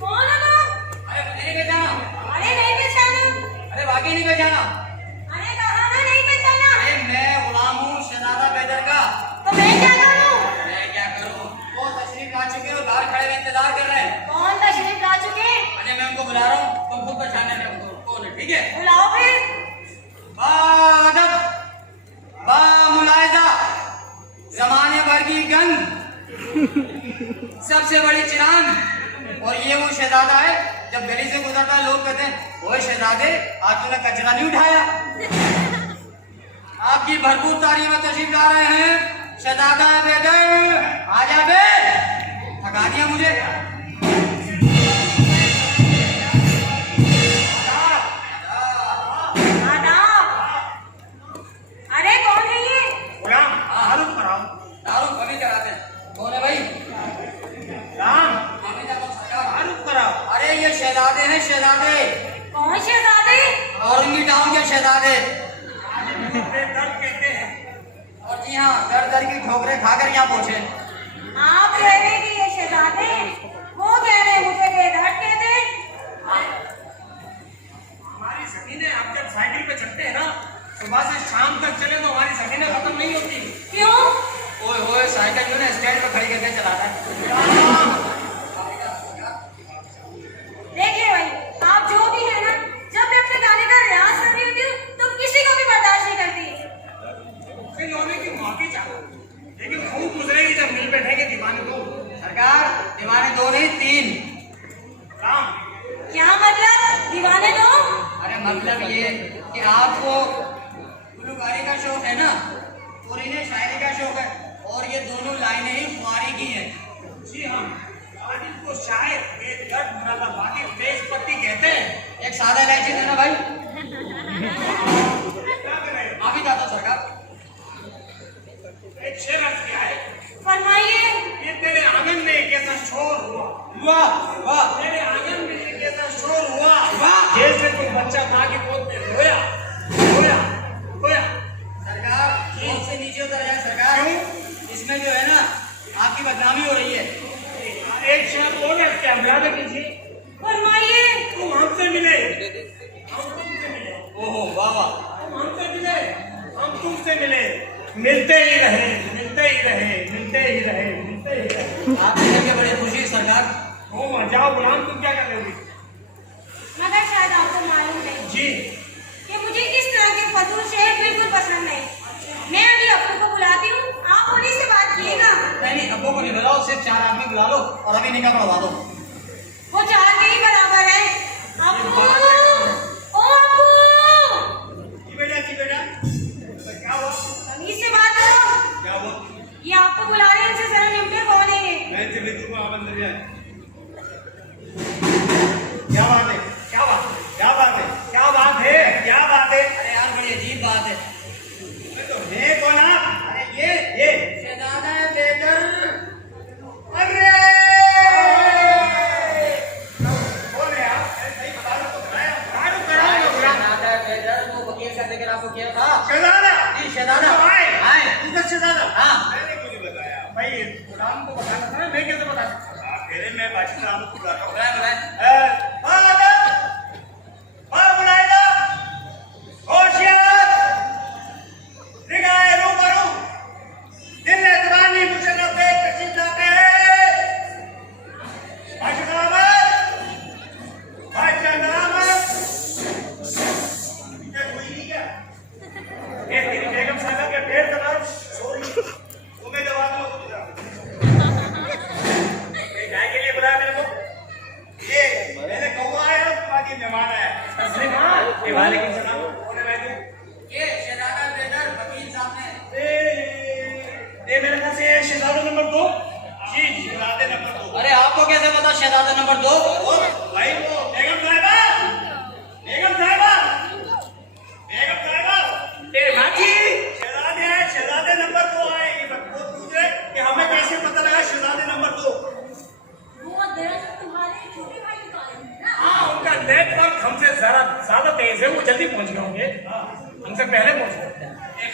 कौन है तुम? अरे मुझे नहीं पहचाना? अरे नहीं पहचाना। अरे वाकई नहीं पहचाना? अरे कहा ना नहीं पहचाना। अरे मैं गुलाम हूँ शहजादा बैदर का। तो मैं क्या करूं? मैं क्या करूँ? वो तशरीफ ला चुके हो, बाहर खड़े हुए इंतजार कर रहे हैं। कौन तशरीफ ला चुके? अरे मैं उनको बुला रहा हूँ, तुम खुद पहचानने में उनको कौन है, ठीक है? बुलाओ फिर। बादब, बामुलायजा, जमाने भर की गंग, सबसे बड़ी चिरांद। और ये वो शहजादा है, जब गली से गुजरता है लोग कहते हैं ओए शहजादे आज तूने कचरा नहीं उठाया। आपकी भरपूर तारीफ में तशरीफ ला रहे हैं शहजादा बैदर। आजा बे, थका दिया मुझे। आदाब। अरे कौन है ये? गुलाम मालूम कराओ। दारू कभी चढ़ाते हैं। कौन है भाई? राम आगे जाता हूँ सरकार। मालूम कराओ। अरे ये शहजादे हैं शहजादे, कौन शहजादे? औरंगी टाउन के शहजादे। दर्द कहते हैं। और जी हाँ, दर दर की ठोकरें खाकर यहाँ पहुंचे। आप कह रहे हैं कि ये शहजादे, वो कह रहे हैं मुझे बेदर्द कहते हैं। हमारी जमीनें आप जब साइकिल पे चढ़ते हैं ना, सुबह से शाम तक चले तो हमारी जमीनें खत्म नहीं होती। क्यों? ओए होए साइकिल जो है स्टैंड पे खड़ी करके चला रहा है। देखिए भाई, आप जो भी है ना, जब मैं अपने गाने का रियाज कर रही होती हूँ तो किसी को भी बर्दाश्त नहीं करती। फिर होने की माफी चाहो, लेकिन खूब गुजरेगी जब मिल बैठेंगे दीवाने दो। सरकार दीवाने दो नहीं 3। राम क्या मतलब दीवाने दो? अरे मतलब ये कि आपको गुलकारी का शौक है ना, और इन्हें शायरी का शौक है, और ये दोनों लाइनें ही खुमारी की हैं। जी हाँ, आदिल को शायद बेदर्द भरा बाकी तेज पत्ती कहते हैं। एक सादा इलायची देना भाई। क्या करें? माफी चाहता हूँ सरकार। एक शेर अर्ज किया है, फरमाइए। ये तेरे आंगन में एक ऐसा शोर हुआ, वाह वाह तेरे आंगन में एक ऐसा शोर हुआ वाह। जैसे कोई बच्चा माँ की गोद में रोया रोया रोया। सरकार जीत से नीचे उतर जाए सरकार। क्यों? इसमें जो है ना आपकी बदनामी हो रही है। एक शेर बोले क्या बयान कीजिए। फरमाइए। तुम हमसे मिले, हम तुमसे मिले। ओहो वाह वाह। तुम हमसे मिले, हम तुमसे मिले, मिलते ही रहे, मिलते ही रहे, मिलते ही रहे, मिलते ही रहे। आप मिलने में बड़ी खुशी है सरकार। हो जाओ गुलाम, तुम क्या कर रहे हो? मगर शायद आपको मालूम नहीं जी कि मुझे इस तरह छोटू शेख बिल्कुल पसंद नहीं। मैं अभी अब्बू को बुलाती हूँ, आप उन्हीं से बात कीजिएगा। नहीं अब्बू को नहीं बुलाओ, सिर्फ 4 आदमी बुला लो और अभी निकाह पढ़वा दो। वो 4 के ही बराबर है। अब्बू, ओ अब्बू, जी बेटा क्या हुआ? उन्हीं से बात करो। क्या हुआ? ये आपको बुला रहे हैं, इनसे जरा निपटे बोलेंगे। मैं इनसे बिल्कुल को आप अंदर जाए। क्या बात है? क्या बात है? क्या बात है? क्या बात है? क्या बात है? अरे यार बड़ी अजीब बात है। तो है कौन आप? अरे ये शहजादा बेदर। अरे कौन है आप? सही बता रहा तो कराया शहजादा बेदर वो वकील का जिक्र आपको किया था। शहजादा जी शहजादा आए इधर शहजादा। हाँ। मैंने क्यों नहीं बताया? भाई गुलाम को बताना था, मैं कैसे बता सकता? फिर मैं बादशाह नाम को बुलाता हूँ। बुलाए होशियार निगाहे रूबरू दिल जवानी मुशर्रफ पे कशीद लाते हैं बादशाह नाम ये कोई नहीं क्या? ये तेरी बेगम साहब के पेड़ दबा सॉरी तुम्हें दबा दो गाय के लिए बुलाया मेरे को। ये मैंने कौवा आया बाकी मेहमान आया। वालेकुम सलाम। कौन है भाई तू? ये शहजादा बेदर वकील साहब ने। ये मेरे ख्याल से शहजादा नंबर 2। जी शहजादे नंबर 2। अरे आपको कैसे पता शहजादा नंबर 2? भाई वो बेगम साहिबा तेरे माँ की शहजादे हैं, शहजादे नंबर 2 आए। वो पूछ रहे कि हमें कैसे पता लगा शहजादे नंबर 2? वो दरअसल तुम्हारे छोटे भाई की कॉलेज में ना। हाँ, उनका नेटवर्क हमसे ज्यादा तेज है, वो जल्दी पहुंच गए होंगे, हमसे पहले पहुंच गए।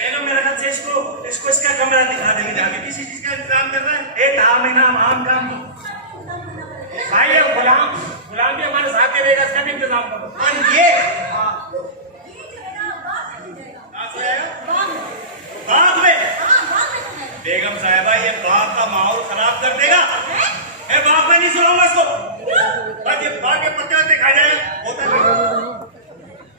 बेगम मेरे ख्याल से इसको इसका कमरा दिखा देंगे जाके। किसी चीज का इंतजाम कर रहा है? एक काम इनाम आम काम भाई, ये गुलाम भी हमारे साथ ही रहेगा, इसका भी इंतजाम करो। और ये ये जो है ना, बाग में मिल जाएगा। कहाँ से आएगा? बाग में। बाग में। हाँ, बाग में तो है। बेगम साहिबा ये बाग का माहौल खराब कर देगा। मैं बाग में नहीं सुनाऊंगा इसको। बस ये बाग के पत्ते वत्ते खा जाएगा, होता है।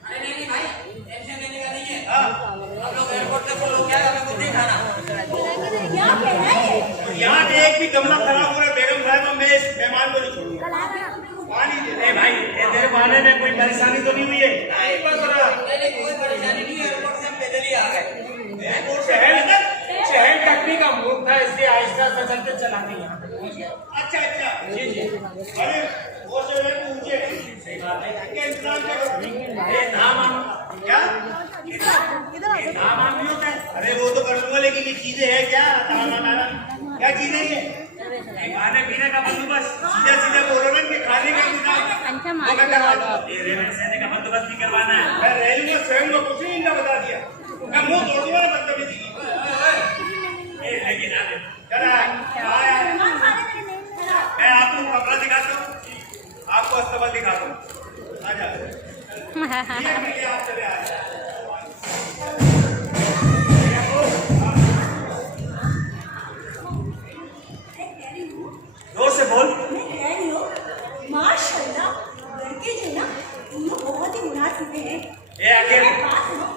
अरे नहीं भाई, टेंशन लेने का नहीं है। हाँ। हम लोग एयरपोर्ट से फॉलो किया, हमें कुछ नहीं खाना। क्या कह रहा है? यहाँ के एक भी गमला खराब हो रहा है बेगम साहिबा, मैं इस मेहमान को नहीं छोड़ूंगा। पानी दे दे। भाई ये तेरे पाने में कोई परेशानी तो नहीं हुई है? नहीं बस नहीं कोई परेशानी नहीं है, एयरपोर्ट से हम पैदल ही आ गए। एयरपोर्ट से है शहर टकनी का मूड था, इसलिए आहिस्ता से चलते चलाते यहाँ पे पहुंच गया। अच्छा जी अरे वो से ऊंचे सही बात है के इंतजाम करो। ये नाम क्या नाम आम भी होता है। अरे वो तो बरसों लेकिन ये चीजें हैं क्या? क्या चीजें ये? खाने पीने का बंदोबस्त सीधा बोलो ना कि खाने का इंतजाम अच्छा वो मैं करवा दूँ। ये रहने सहने का बंदोबस्त भी करवाना है। मैं रेल में स्वयं को कुछ नहीं इनका बता दिया। मैं मुंह तोड़ दूंगा ना बदतमीजी की। लेकिन आगे चला आया। मैं आपको कपड़ा दिखाता हूँ, आपको अस्तबल दिखाता हूँ। आ जाओ। ये मिलिए आप चले आ जाओ। जोर से बोल। मैं कह रही हूँ, माशाल्लाह, लड़के जो ना, तुम लोग बहुत ही मुनासिब हैं। ये आगे एक बात सुनो,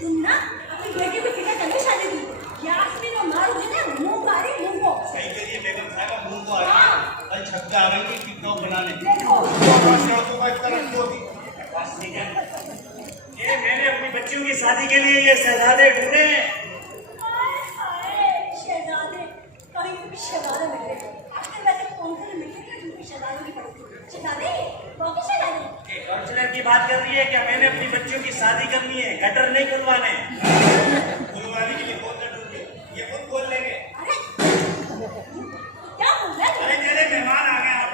तुम ना अपनी बेटी को टिकट करके शादी की। यास्मीन और मारू है ना, मुंह मारे मुंह को। सही करिए बेगम साहब, मुंह को आ गई। कल छक्का आ गई थी टिकटॉक बनाने। देखो, सड़कों पर इस तरह की होती। बस ठीक है। ये मैंने अपनी बच्चियों की शादी के लिए ये शहजादे ढूंढे हैं। शहजादे, कहीं भी शहजादे मिल रहे हैं। आजकल वैसे कौन से मिलते हैं जिनकी शहजादे की पड़ती है? शहजादे, बाकी शहजादे। ये काउंसलर की बात कर रही है क्या? मैंने अपनी बच्चियों की शादी करनी है, गटर नहीं खुलवाने। खुलवाने के लिए कौन सा ढूंढे? ये खुद खोल लेंगे। अरे, क्या बोल रहे हो? अरे तेरे मेहमान आ गए आप।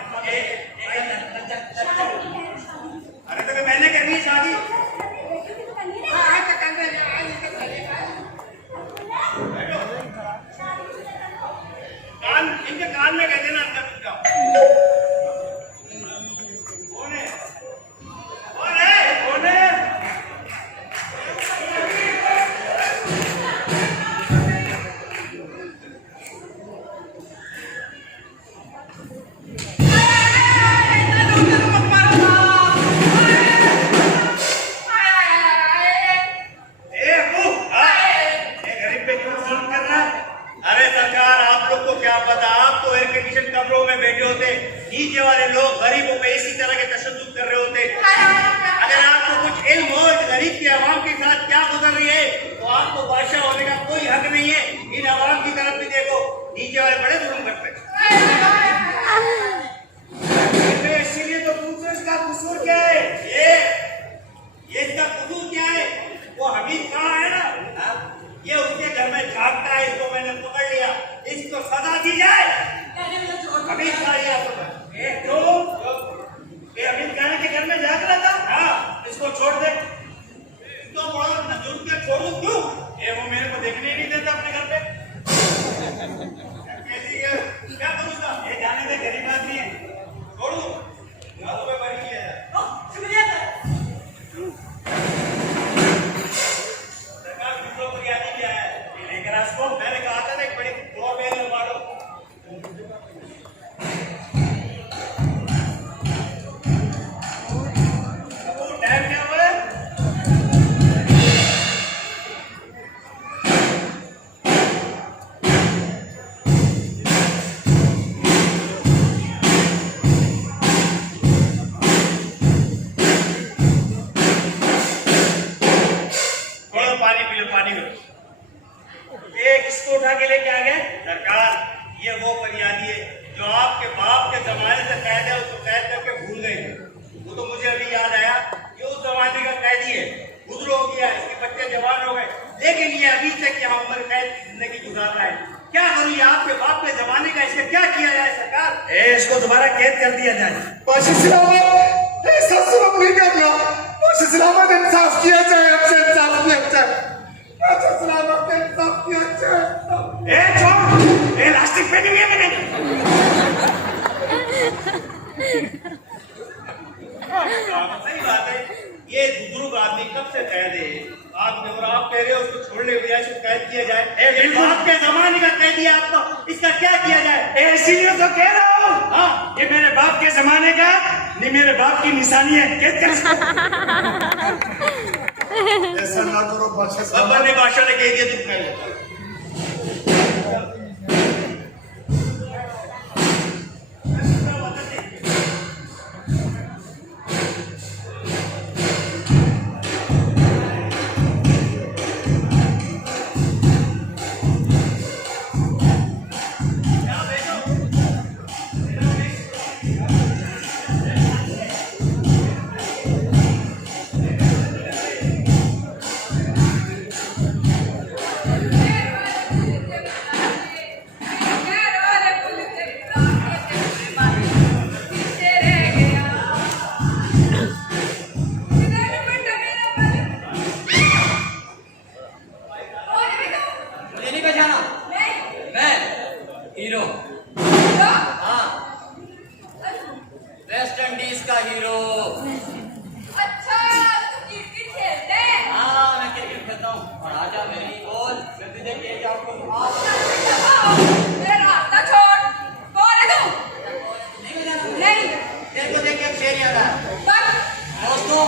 शादी की है, शादी की। अरे तो मैंने करनी है शादी। बेटी की तो करनी है ना। हाँ, तो कर दे, आज तो कर दे। बैठो। शादी की तो करो। कान इनके कान में कह देना अंदर घुस जाओ। कौन है? कौन है? कौन है? पता, आप तो एयर कंडीशन कमरों में बैठे होते, नीचे वाले लोग गरीबों पे इसी तरह के तशद्दुद कर रहे होते। अगर आपको कुछ इल्म हो इस गरीब की आवाम के साथ क्या गुजर रही है, तो आपको बादशाह होने का कोई हक नहीं है। इन आवाम की तरफ भी देखो, नीचे वाले बड़े जुल्म करते हैं। इसीलिए तो पूछो इसका कसूर क्या है? ये इसका कसूर क्या है? वो हमीद कहाँ है ना, ये उसके घर में झांकता है, इसको मैंने पकड़ लिया, इसको सजा दी जाए। हमीद कहाँ है आपको? ये अमित खान के घर में जाग रहा था। हाँ, इसको छोड़ दे। तो बड़ा नजूर के छोड़ू क्यों? ये वो मेरे को देखने ही नहीं देता अपने घर पे। कैसी है? क्या करूँगा? ये जाने दे, गरीब आदमी है। छोड़ू? घरों में बड़ी है। सरकार दूसरों को याद नहीं किया है। ये लेकर आ इसको। मैंने कहा था ना एक बड़ी दो बेल लगवा लो। टाइम क्या हुआ है? थोड़ा पानी पी लो, पानी पी लो। ये किसको उठा के लेके आ गए? सरकार, ये वो फरियादी है जो आपके बाप के जमाने से कैद है, उसको कैद करके भूल गए थे। वो तो मुझे अभी याद आया, ये उस जमाने का कैदी है, गुजर हो गया, इसके बच्चे जवान हो गए, लेकिन ये अभी तक यहाँ उम्र कैद की जिंदगी गुजार रहा है। क्या करूँ, ये आपके बाप के जमाने का, इसका क्या किया जाए सरकार? इसको दोबारा कैद कर दिया जाए। बादशाह सलामत, ऐसा जुल्म नहीं करना। बादशाह सलामत, इंसाफ किया जाए, हमसे इंसाफ किया जाए। बादशाह सलामत, इंसाफ किया जाए। छोड़, ये लास्टिक पहनी हुई है मैंने। सही बात है, ये बुजुर्ग आदमी कब से कैद है? आप कह रहे हो उसको छोड़ने के बजाय इसको कैद किया जाए। ये बाप के जमाने का कैदी है आपको, इसका क्या किया जाए? इसीलिए तो कह रहा हूँ। हाँ, ये मेरे बाप के जमाने का नहीं, मेरे बाप की निशानी है। कैद कर इसको। ऐसा ना करो बादशाह अब सलामत। बंदे बादशाह ने कह दिया, तुम कह लो। हीरो। हाँ, वेस्ट इंडीज का हीरो। अच्छा, तो क्रिकेट खेलते हैं? हाँ, मैं क्रिकेट खेलता हूँ। और आजा मेरी बॉल, मैं तुझे ले जाऊँ। मेरा रास्ता छोड़। कौन है तू? नहीं। तेरे को देख के एक शेर याद आया। बस। दोस्तों,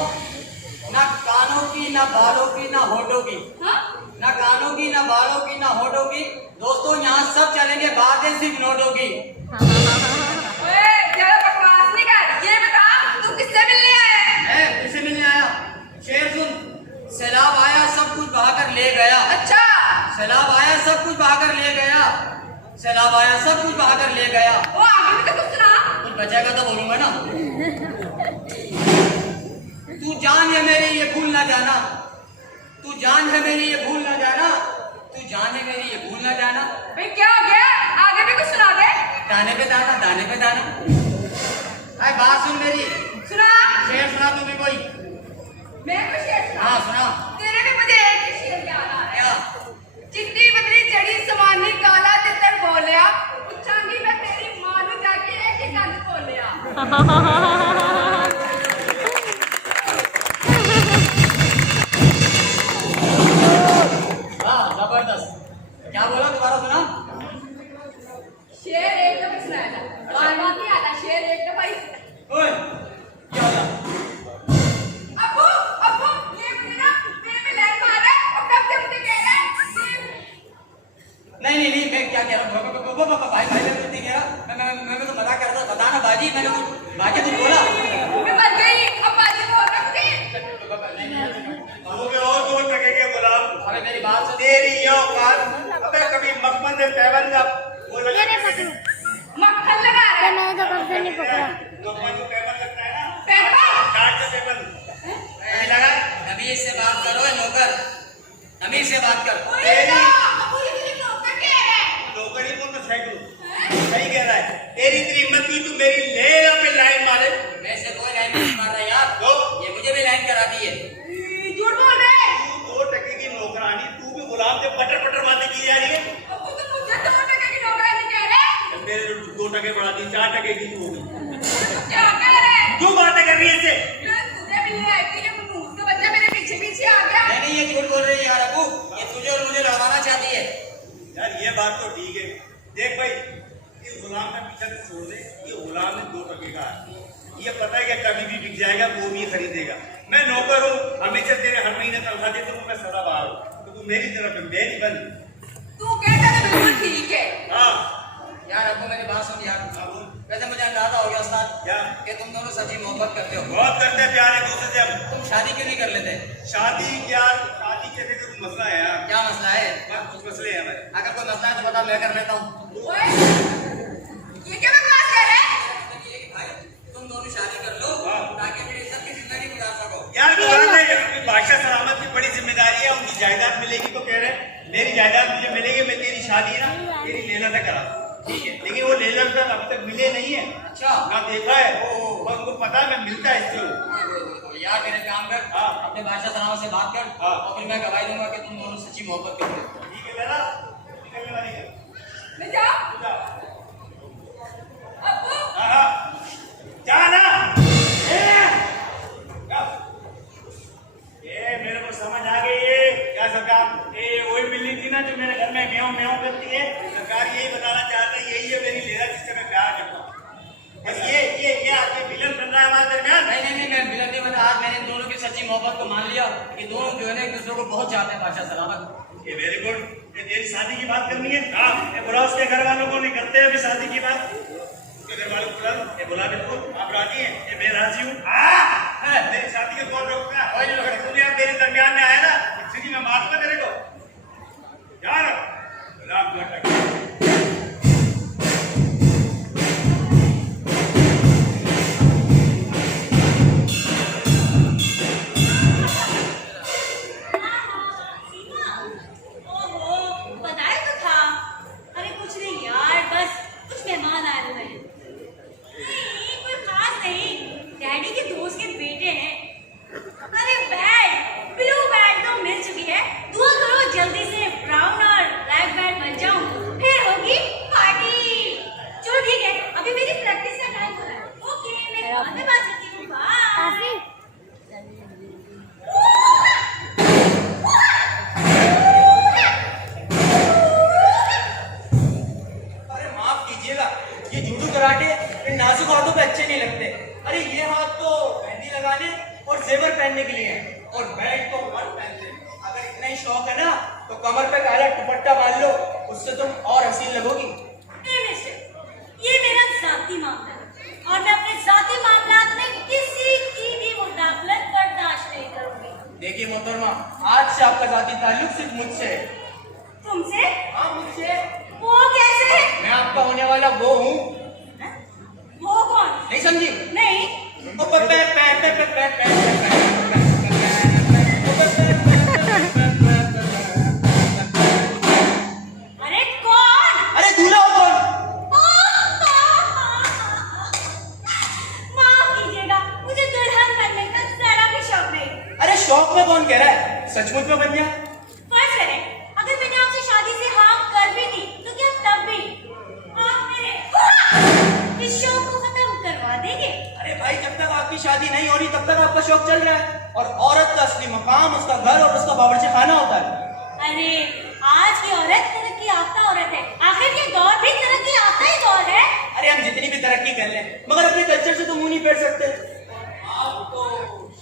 ना कानों की, ना बालों की, ना होठों की। हाँ? ना कानों की, ना बालों की, ना होठों की। दोस्तों, यहाँ सब चलेंगे, बातें सिर्फ नोटों की। ओए, ज़्यादा बकवास नहीं कर। ये बता, तू किससे मिलने आया है? मैं किससे मिलने आया? शेर सुन। सैलाब आया, सब कुछ बहाकर ले गया। अच्छा। सैलाब आया, सब कुछ बहाकर ले गया। सैलाब आया, सब कुछ बहाकर ले गया। वो आगे भी तो कुछ सुना। कुछ बचेगा तो बोलूंगा ना। तू जान है मेरी, ये भूल ना जाना। तू जान है मेरी, ये भूल ना जाना। तू जान है मेरी, ये भूल ना जाना। भाई क्या हो गया? आगे भी कुछ सुना दे। दाने पे दाना, दाने पे दाना। अरे बात सुन मेरी। सुना। शेर सुना तुम्हें कोई? मैं कुछ शेर सुना। हाँ सुना। तेरे में मुझे एक ही शेर याद आ रहा क्या? है। चिट्टी बदली जड़ी समानी काला तितर बोलिया, पूछांगी मैं तेरी मां नू जाके एक ही गल बोलिया। वाह, जबरदस्त। क्या बोला, दोबारा सुना। शेर एक दफा सुनाया था, बार-बार नहीं आता। शेर एक दफा ही। ओए, क्या हो गया? अब्बू, अब्बू, ये मेरा मेरे पे लाइन मार रहा है और कब से मुझे कह रहा है नहीं, मैं क्या कह रहा हूँ? भाई बाकी तू बोला मैं मर गई, अब बाजी बोल रहा मुझे। मुझे और 2 टके के गुलाम। अरे मेरी बात सुन। तेरी ये औकात, अबे कभी मखमल ने पैबंद का वो लगा मक्खन लगा रहा है। मैंने तो कब से नहीं पकड़ा। मखमल को पैबंद लगता है ना, पैबंद? काट से पैबंद नहीं लगा। अमीर से बात करो नौकर, अमीर से बात कर। ओए ना, अब ये मेरे नौकर कह रहा है। नौकरी को तो सही करो, सही कह रहा है। तेरी इतनी हिम्मत की तू मेरी लेला पे लाइन मारे। मैं से कोई लाइन नहीं मार रहा यार, तो ये मुझे भी लाइन कराती है। झूठ बोल रहा है। तू 2 टके की नौकरानी, तू भी गुलाम से पटर पटर बातें की जा रही है। अब वो तो मुझे 2 टके की नौकरानी कह रहा है। मेरे 2 टके बढ़ा दी, 4 टके की तू हो गई। क्या कह रहा है? क्यों बातें कर रही है इससे? मैं तुझे मिलने आई थी, ये मुंह का बच्चा मेरे पीछे पीछे आ गया। नहीं ये झूठ बोल रही है यार अबू, ये तुझे और मुझे लड़वाना चाहती है। यार ये बात तो ठीक है। देख भाई, इस गुलाम का पीछा तो छोड़ दे, ये गुलाम है 2 टके का। ये पता है कि कभी भी बिक जाएगा, वो भी खरीदेगा। मैं नौकर हूँ, हमेशा तेरे हर महीने तनख्वाह देता हूँ, मैं सदाबहार हूँ, तो तू मेरी तरफ है, मेरी बन। तू कहता है बिल्कुल ठीक है। हाँ यार अबू मेरी बात सुन यार, वैसे मुझे अंदाजा हो गया उस्ताद क्या? कि तुम दोनों सच्ची मोहब्बत करते हो। बहुत करते हैं प्यार एक दूसरे से। हम तुम शादी क्यों नहीं कर लेते? शादी क्या, शादी कैसे करूँ, मसला है यार। क्या मसला है? कुछ मसले हैं भाई। अगर कोई मसला है तो बता, मैं कर लेता हूँ। ओए, ये क्या बकवास कर रहा है? भाई तुम दोनों शादी कर लो ताकि मेरी इज्जत की जिंदगी गुजार सको। यार गुलाम है, अपनी बादशाह सलामत की बड़ी जिम्मेदारी है। उनकी जायदाद मिलेगी तो कह रहे हैं मेरी जायदाद मुझे मिलेगी, मैं तेरी शादी है ना तेरी लेला से करा, ठीक है। लेकिन वो लेला तक अब तक मिले नहीं है अच्छा ना, देखा है और उनको पता है मैं मिलता है इससे वो। यार मेरे काम कर, हाँ। अपने बादशाह सलामत से बात कर हाँ। और फिर मैं गवाही दूंगा कि तुम दोनों सच्ची मोहब्बत करते हो। ठीक है बेटा, निकलने वाली है। मैं जाऊं? जा। अब्बू, हाँ हाँ जा ना। ये मेरे को समझ आ गई है क्या सरकार, ये वही बिल्ली थी ना जो मेरे घर में म्याऊं म्याऊं करती है। सरकार यही बताना चाहते हैं, यही है मेरी लेला जिससे मैं प्यार करता हूँ। बस ये आके विलन बन रहा है हमारे दरमियान। नहीं मैं विलन नहीं बना। आज मैंने इन दोनों की सच्ची मोहब्बत को मान लिया कि दोनों जो है ना एक दूसरे को बहुत चाहते हैं। बादशाह सलामत, ये वेरी गुड। ये तेरी शादी की बात करनी है? हाँ। ये बुला उसके घर वालों को, नहीं करते अभी शादी की बात। उसके घर वालों को बुला, ये बुला बिल्कुल। आप राजी हैं? ये मैं राजी हूँ। मेरी शादी के कौन रोकता है? तू यार मेरे दरमियान में आया ना, सीधी मैं मारूंगा तेरे को यार। गुलाम घटक ओहो, बताया तो था। अरे कुछ नहीं यार, बस कुछ मेहमान आए हुए हैं। नहीं, कोई खास नहीं, डैडी के दोस्त के बेटे हैं। अरे बैड, ब्लू बैड तो मिल चुकी है। दुआ करो जल्दी से ब्राउन और ब्लैक बैड बन जाऊं, फिर होगी पार्टी। चलो ठीक है, अभी मेरी प्रैक्टिस का टाइम हो रहा है। ओके, मैं बाद में बात करती हूँ। बाय। अरे माफ कीजिएगा, ये जूडो कराटे इन नाजुक हाथों पे अच्छे नहीं लगते। अरे ये हाथ तो मेहंदी लगाने और जेवर पहनने के लिए है, और बेल्ट तो मत पहनते। अगर इतना ही शौक है ना तो कमर पे काला दुपट्टा बांध लो, उससे तुम और हसीन लगोगी। नहीं मिस्टर, ये मेरा जाती मामला है और मैं अपने जाती मामलात में किसी की भी मुदाखलत बर्दाश्त नहीं करूंगी। देखिए मोहतरमा, आज से आपका जाती ताल्लुक सिर्फ मुझसे है। तुमसे? हाँ मुझसे। वो कैसे? मैं आपका होने वाला वो हूँ। वो कौन? नहीं समझी? नहीं। अरे कौन? अरे दूल्हा हो कौन? माफ कीजिएगा, मुझे दुल्हन बनने का जरा भी शौक नहीं। अरे शौक में कौन कह रहा है, सचमुच में बन जा। फर्ज करें, अगर मैंने आपसे शादी से हाँ कर भी दी तो क्या तब भी आप मेरे इस शौक को खत्म करवा देंगे? अरे भाई जब तक आपकी शादी नहीं हो रही तब तक आपका शौक चल रहा है, और औरत का असली मकाम उसका घर और उसका बावर्ची खाना होता है। अरे आज की औरत तरक्की याफ्ता औरत है, आखिर ये दौर भी तरक्की याफ्ता ही दौर है। अरे हम जितनी भी तरक्की कर लें मगर अपने कल्चर से तो मुंह नहीं फेर सकते। आप तो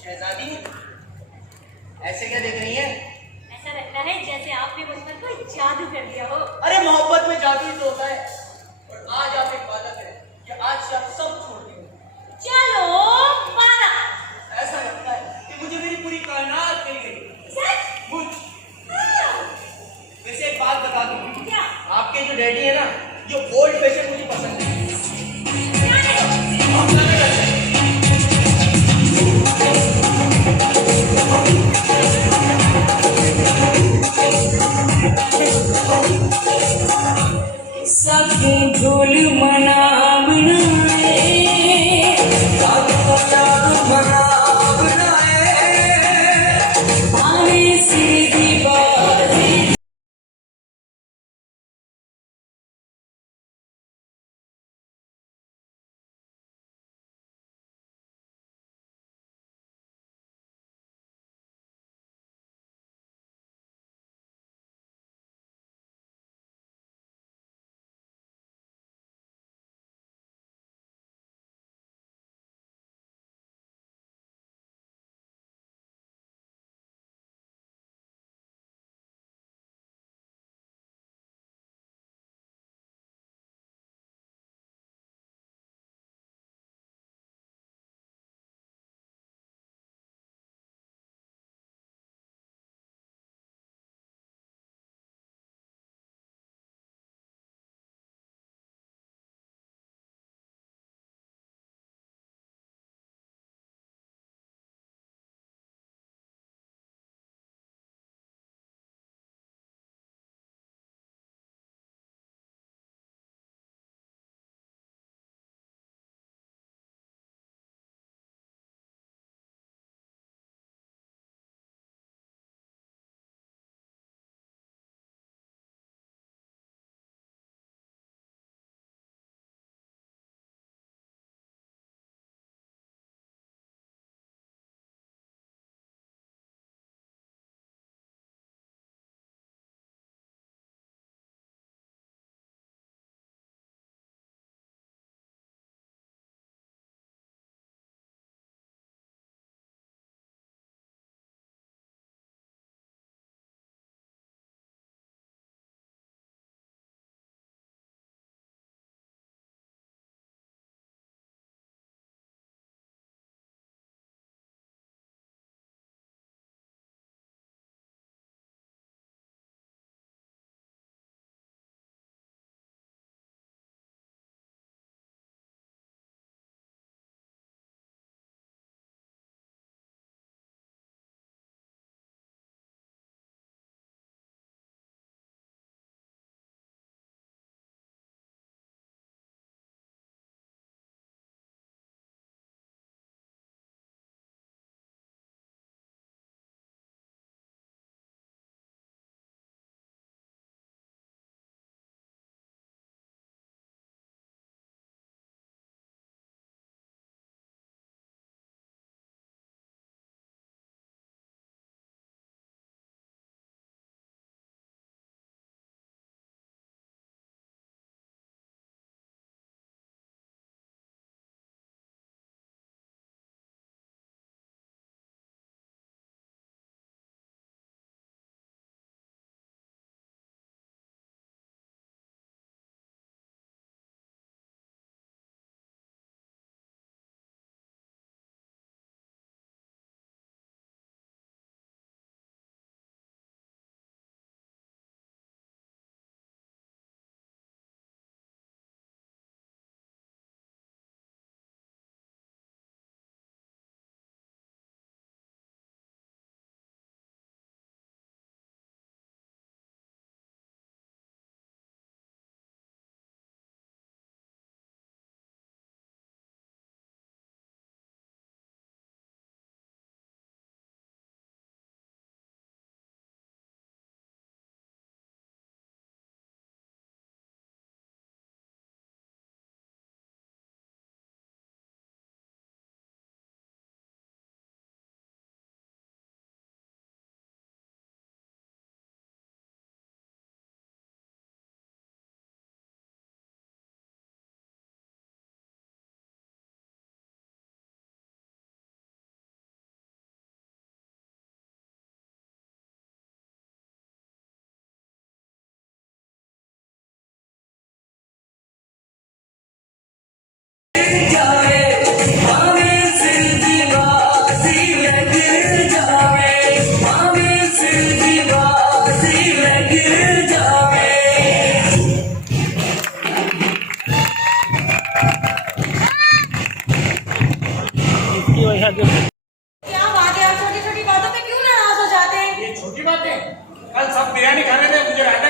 शहजादी हैं, ऐसे क्या देख रही हैं? ऐसा लगता है जैसे आपने मुझ पर कोई जादू कर दिया हो। अरे मोहब्बत में जादू ही तो होता है, और आज आप एक बालक है कि आज से आप सब छोड़ देंगे। जादू जो डैडी है ना, जो ओल्ड फैशन मुझे पसंद है। हम गाना गाते हैं। सबके ढोल मनावना आने सीधी बाजी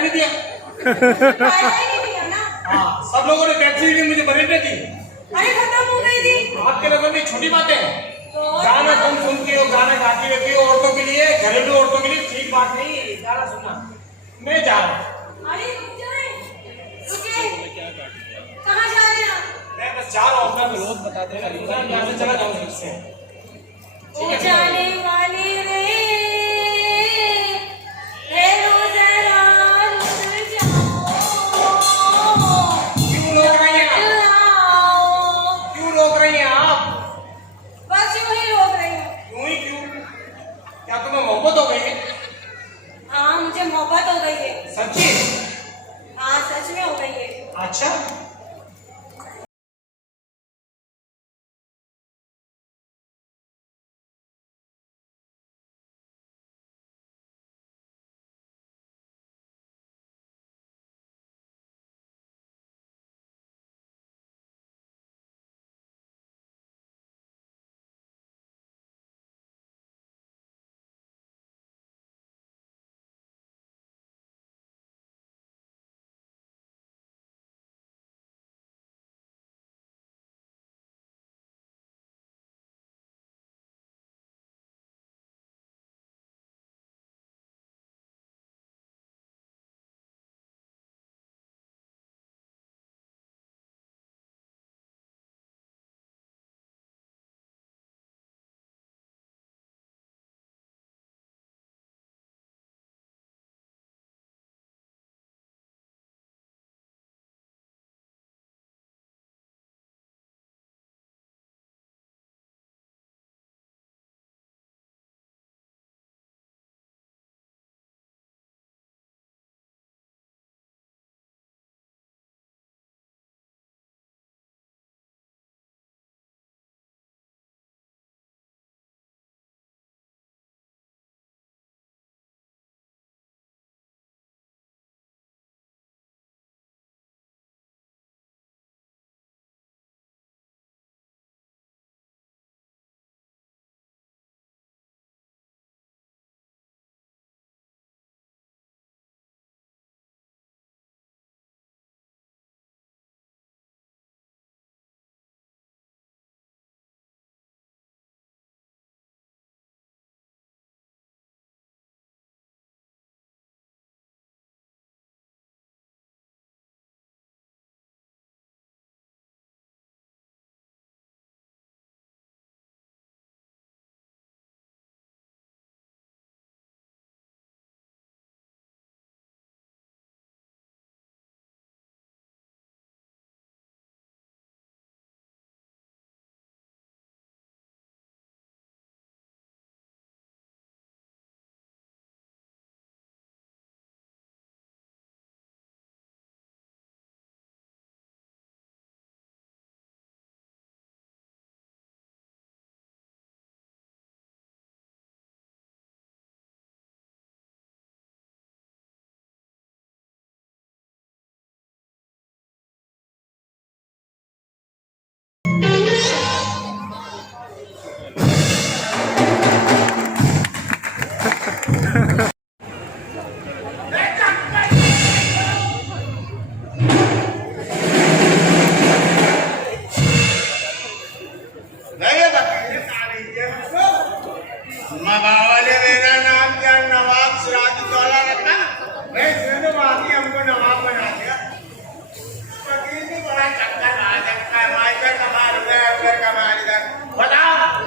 नहीं दिया। आया ही नहीं भैया ना। हाँ, सब लोगों ने टैक्सी दी, मुझे बरेली दी। अरे खत्म हो गई थी। आपके लोगों की छोटी बातें हैं। तो गाना तुम सुनती हो, गाना गाती रहती हो, औरतों के लिए, घरेलू औरतों के लिए ठीक बात नहीं है। गाना सुनना। मैं जा रहा हूँ। अरे रुक जाए, रुके। कहाँ जा रहे हैं आप? मैं बस जा रहा हूँ, अपना रोज बता देगा, यहाँ से चला जाऊंगा इससे। ओ जाने वाली रे, रो जरा रुक जाओ। क्यों रोक रही हैं आप? आओ। क्यों रोक रही हैं आप? बस यूं ही रोक रही हूँ। क्यों ही क्यों? क्या तुम्हें मोहब्बत हो गई है? हाँ मुझे मोहब्बत हो गई है। सच्ची? हाँ सच में हो गई है। अच्छा।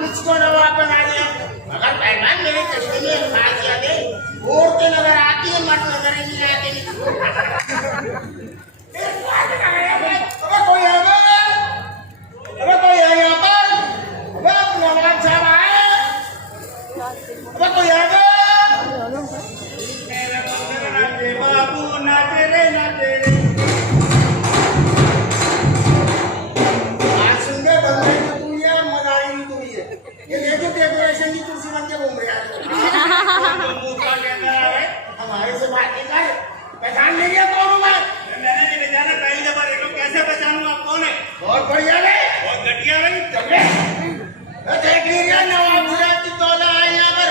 किसको नवाब बना दिया? मगर पहलवान मेरी तस्वीर में खास यादें औरतें नजर आती है, मर्द नजर नहीं आते। अबे कोई है? अबे कोई है यहाँ पर? अबे नवाब साहब आए? अबे कोई है? बाबू ना तेरे ना तेरे आज सुन के बंदे की तू है, मदारी की तू है। ये देखो डेकोरेशन की कुर्सी बन के घूम रहा है। हमारे से बातें कर, पहचान नहीं है कौन हूँ मैं? मैंने नहीं पहचाना, पहली दफा देखो, कैसे पहचानूं आप कौन है? बहुत बढ़िया है, बहुत घटिया भाई। चले देख लीजिए नवाब सिराज की दौला है यहाँ पर।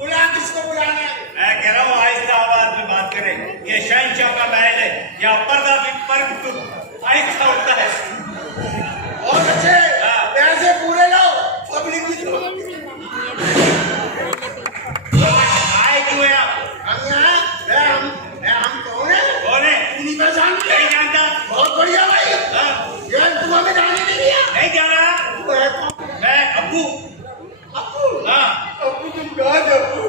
बुला किसको बुलाने? मैं कह रहा हूँ आहिस्ता आवाज में बात करें। ये शहंशाह का महल है, यहाँ पर्दा भी पर आहिस्ता उठता है। बहुत अच्छे पैसे पूरे लाओ, पब्लिक की आए क्यों है आप? हम यहाँ हम कौन है? कौन है? तू नहीं पहचानती? नहीं जानता। बहुत बढ़िया भाई। हाँ, यार तू हमें जाने नहीं दिया। नहीं जाना। तू है कौन? मैं अब्बू। अब्बू? हाँ, अब्बू तुम कहाँ थे अब्बू?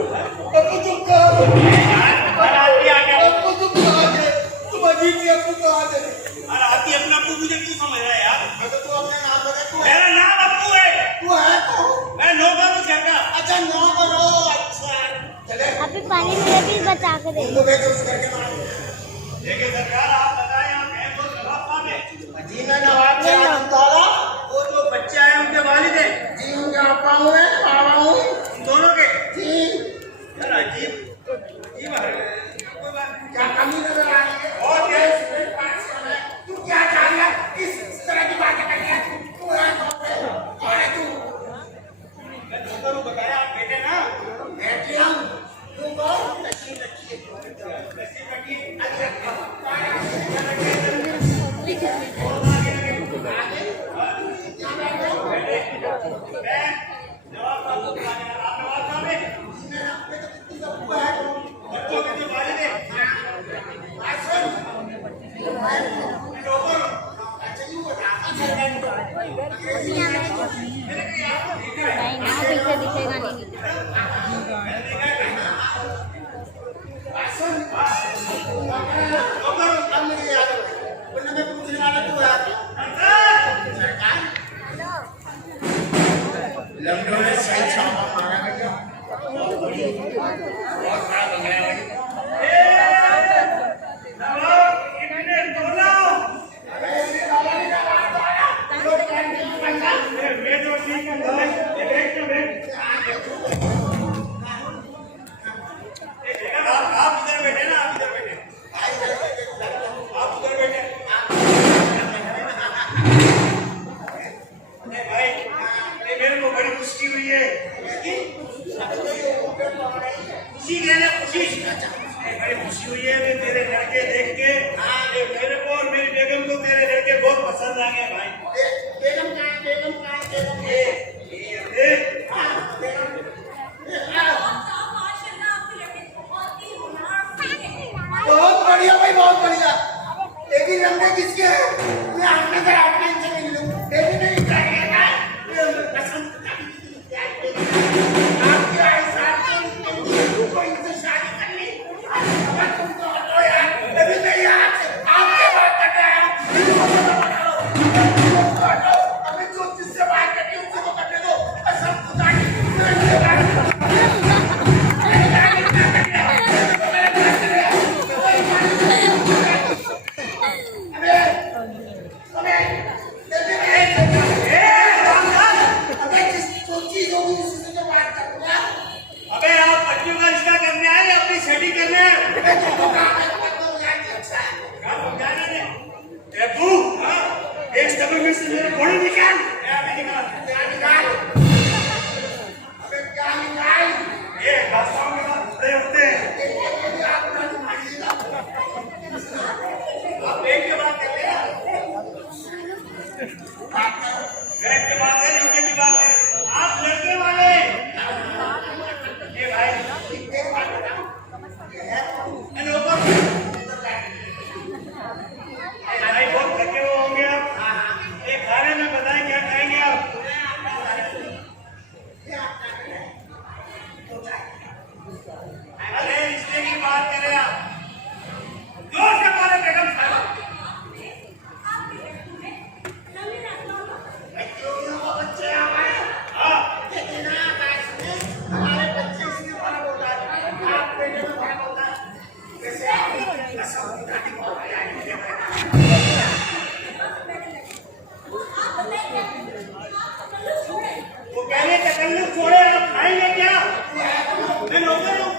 अब्बू तुम कहाँ थे? हर आदमी आ गया। अब्बू तुम कहाँ थे? तुम अजीब थे, अब्बू कहाँ थे? हर आदमी अपना अब्बू मुझे क्यों समझ रहा है यार? मैं तो तू अपने नाम बता, तू है? मेरा नाम अब्बू है। तू है कौन? मैं नौकर हूँ घर का। अच्छा नौ करो, अच्छा चले अभी पानी में भी बचा के दे। तुम एक उस करके मार। देखिए सरकार, आप बताएं आप हैं तो नवाब साहब हैं। जी मैं नवाब से आजम ताला। वो जो बच्चे आए उनके वालिद हैं। जी उनके आपा हूँ मैं, बाबा हूँ। उन दोनों के। जी यार अजीब अजीब है। कोई बात नहीं। क्या कमी नजर आ रही है? और क्या? तू क्या चाह रहा है? इस तरह की बातें कर रहा है? तू है कौन है तू? मैं नौकर हूँ, बताया आप बेटे ना। बैठे हम तू कौन? नसीब रखिए। नसीब रखिए। मैं नवाब साहब को बुला रहा हूँ। आप नवाब साहब हैं? बच्चों के जो वालिद हैं। नौकर हूँ। नहीं ना पीछे दिखेगा नहीं। अब मुझे याद है वरना मैं पूछने वाला तू है। लंडो में सही छापा मारा गया। बहुत बड़ा बंगला है भाई। आप इधर बैठे ना, आप इधर बैठे। आप उधर बैठे। नहीं भाई, नहीं मेरे को बड़ी खुशी हुई है। खुशी कहना खुशी। नहीं बड़ी खुशी हुई है मैं तेरे लड़के देख के। ये मेरे को और मेरी बेगम को तेरे लड़के बहुत पसंद आ गए भाई। बेगम कहाँ है? बेगम कहाँ है? बेगम ये देख। बहुत बढ़िया भाई, बहुत बढ़िया। लेकिन लंबे किसके हैं? मैं अपने घर आपने इनसे मिल लूं। लेकिन नहीं करेगा। आपके ऐसा तो इनसे शादी कर ली। अब तुम तो हटो यार। अभी मैं यहाँ आपके बात कर रहा हूँ। हटो। अभी जो जिससे बात करनी है उससे तो करने दो। और सब कुछ अबे आप बच्चों का रिश्ता करने आए या अपनी सेटिंग करने आए? एक डब्बे में से मेरे घोड़े निकाल। ये रास्ताओं के साथ खड़े होते हैं। आप एक के बाद कर ले। बैठ के बात करें, इसके की बात करें। आप लड़के वाले ये भाई भाई बहुत थके हुए होंगे आप। एक खाने में बताएं क्या खाएंगे आप? अरे रिश्ते की बात करें आप। जोर से बोले बेगम साहब। वो कह रहे तकल्लुफ छोड़े, आप खाएंगे क्या? मैं नौकर हूँ।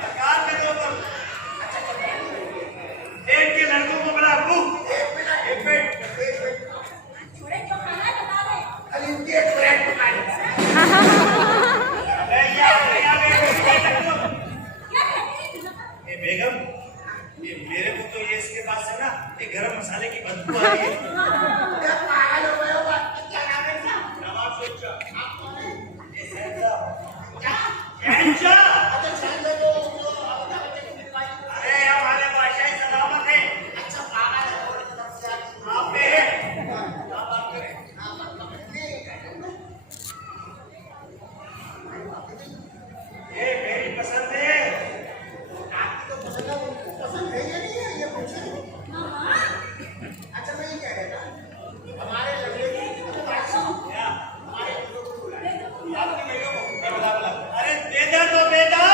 सरकार के नौकर। देख के लड़कों को बड़ा अब्बू। एक मिनट। ए बेगम, ये मेरे को तो ये इसके पास है ना, ये गरम मसाले की बदबू आ रही है। नवाब शेख अरे हमारे बादशाह सलामत है। आप पे है। ये मेरी पसंद है। अरे बेटा तो बेटा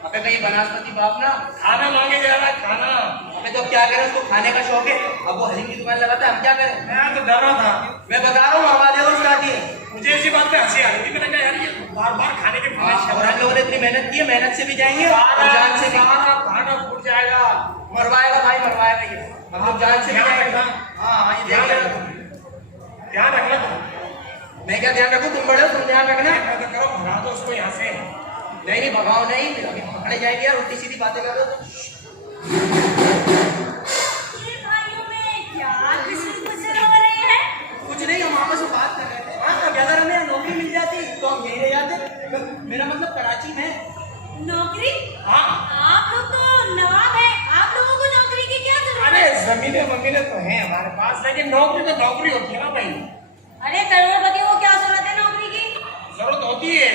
अबे कहीं बनास्पति बाप ना खाना मांगे जा रहा है खाना। अबे तो क्या करें, उसको खाने का शौक है। अब वो हलीम की दुकान लगाता है, हम क्या करें? मैं तो डर रहा था। मैं बता रहा हूँ, हवा देखो स्टार्ट ही है। मुझे इसी बात पे हंसी आ रही थी। मैंने कहा यार ये बार बार खाने के और हम लोगों ने इतनी मेहनत की है, मेहनत से भी जाएंगे और जान से भी। खाना फूट जाएगा। मरवाएगा भाई, मरवाएगा ये। हम लोग जान से भी जाएंगे। हाँ ये ध्यान रखना। मैं क्या ध्यान रखूँ, तुम बड़े हो, तुम ध्यान रखना। तो करो, भगा दो उसको यहाँ से। नहीं भगाओ नहीं, अभी पकड़े जाएंगे यार। उल्टी सीधी बातें कर रहे हो। ये भाइयों में क्या गुस्से हो रहे हैं? कुछ नहीं, हम आपस में बात कर रहे थे। हाँ, अगर हमें नौकरी मिल जाती तो हम यहीं रह जाते। मेरा मतलब कराची में। नौकरी? हाँ। आप लोग तो नवाब हैं, आप लोगों को नौकरी की क्या जरूरत अरे है? जमीनें तो हैं हमारे पास, लेकिन नौकरी तो नौकरी होती है ना भाई। अरे करोड़पति को क्या जरूरत है नौकरी की? जरूरत होती है।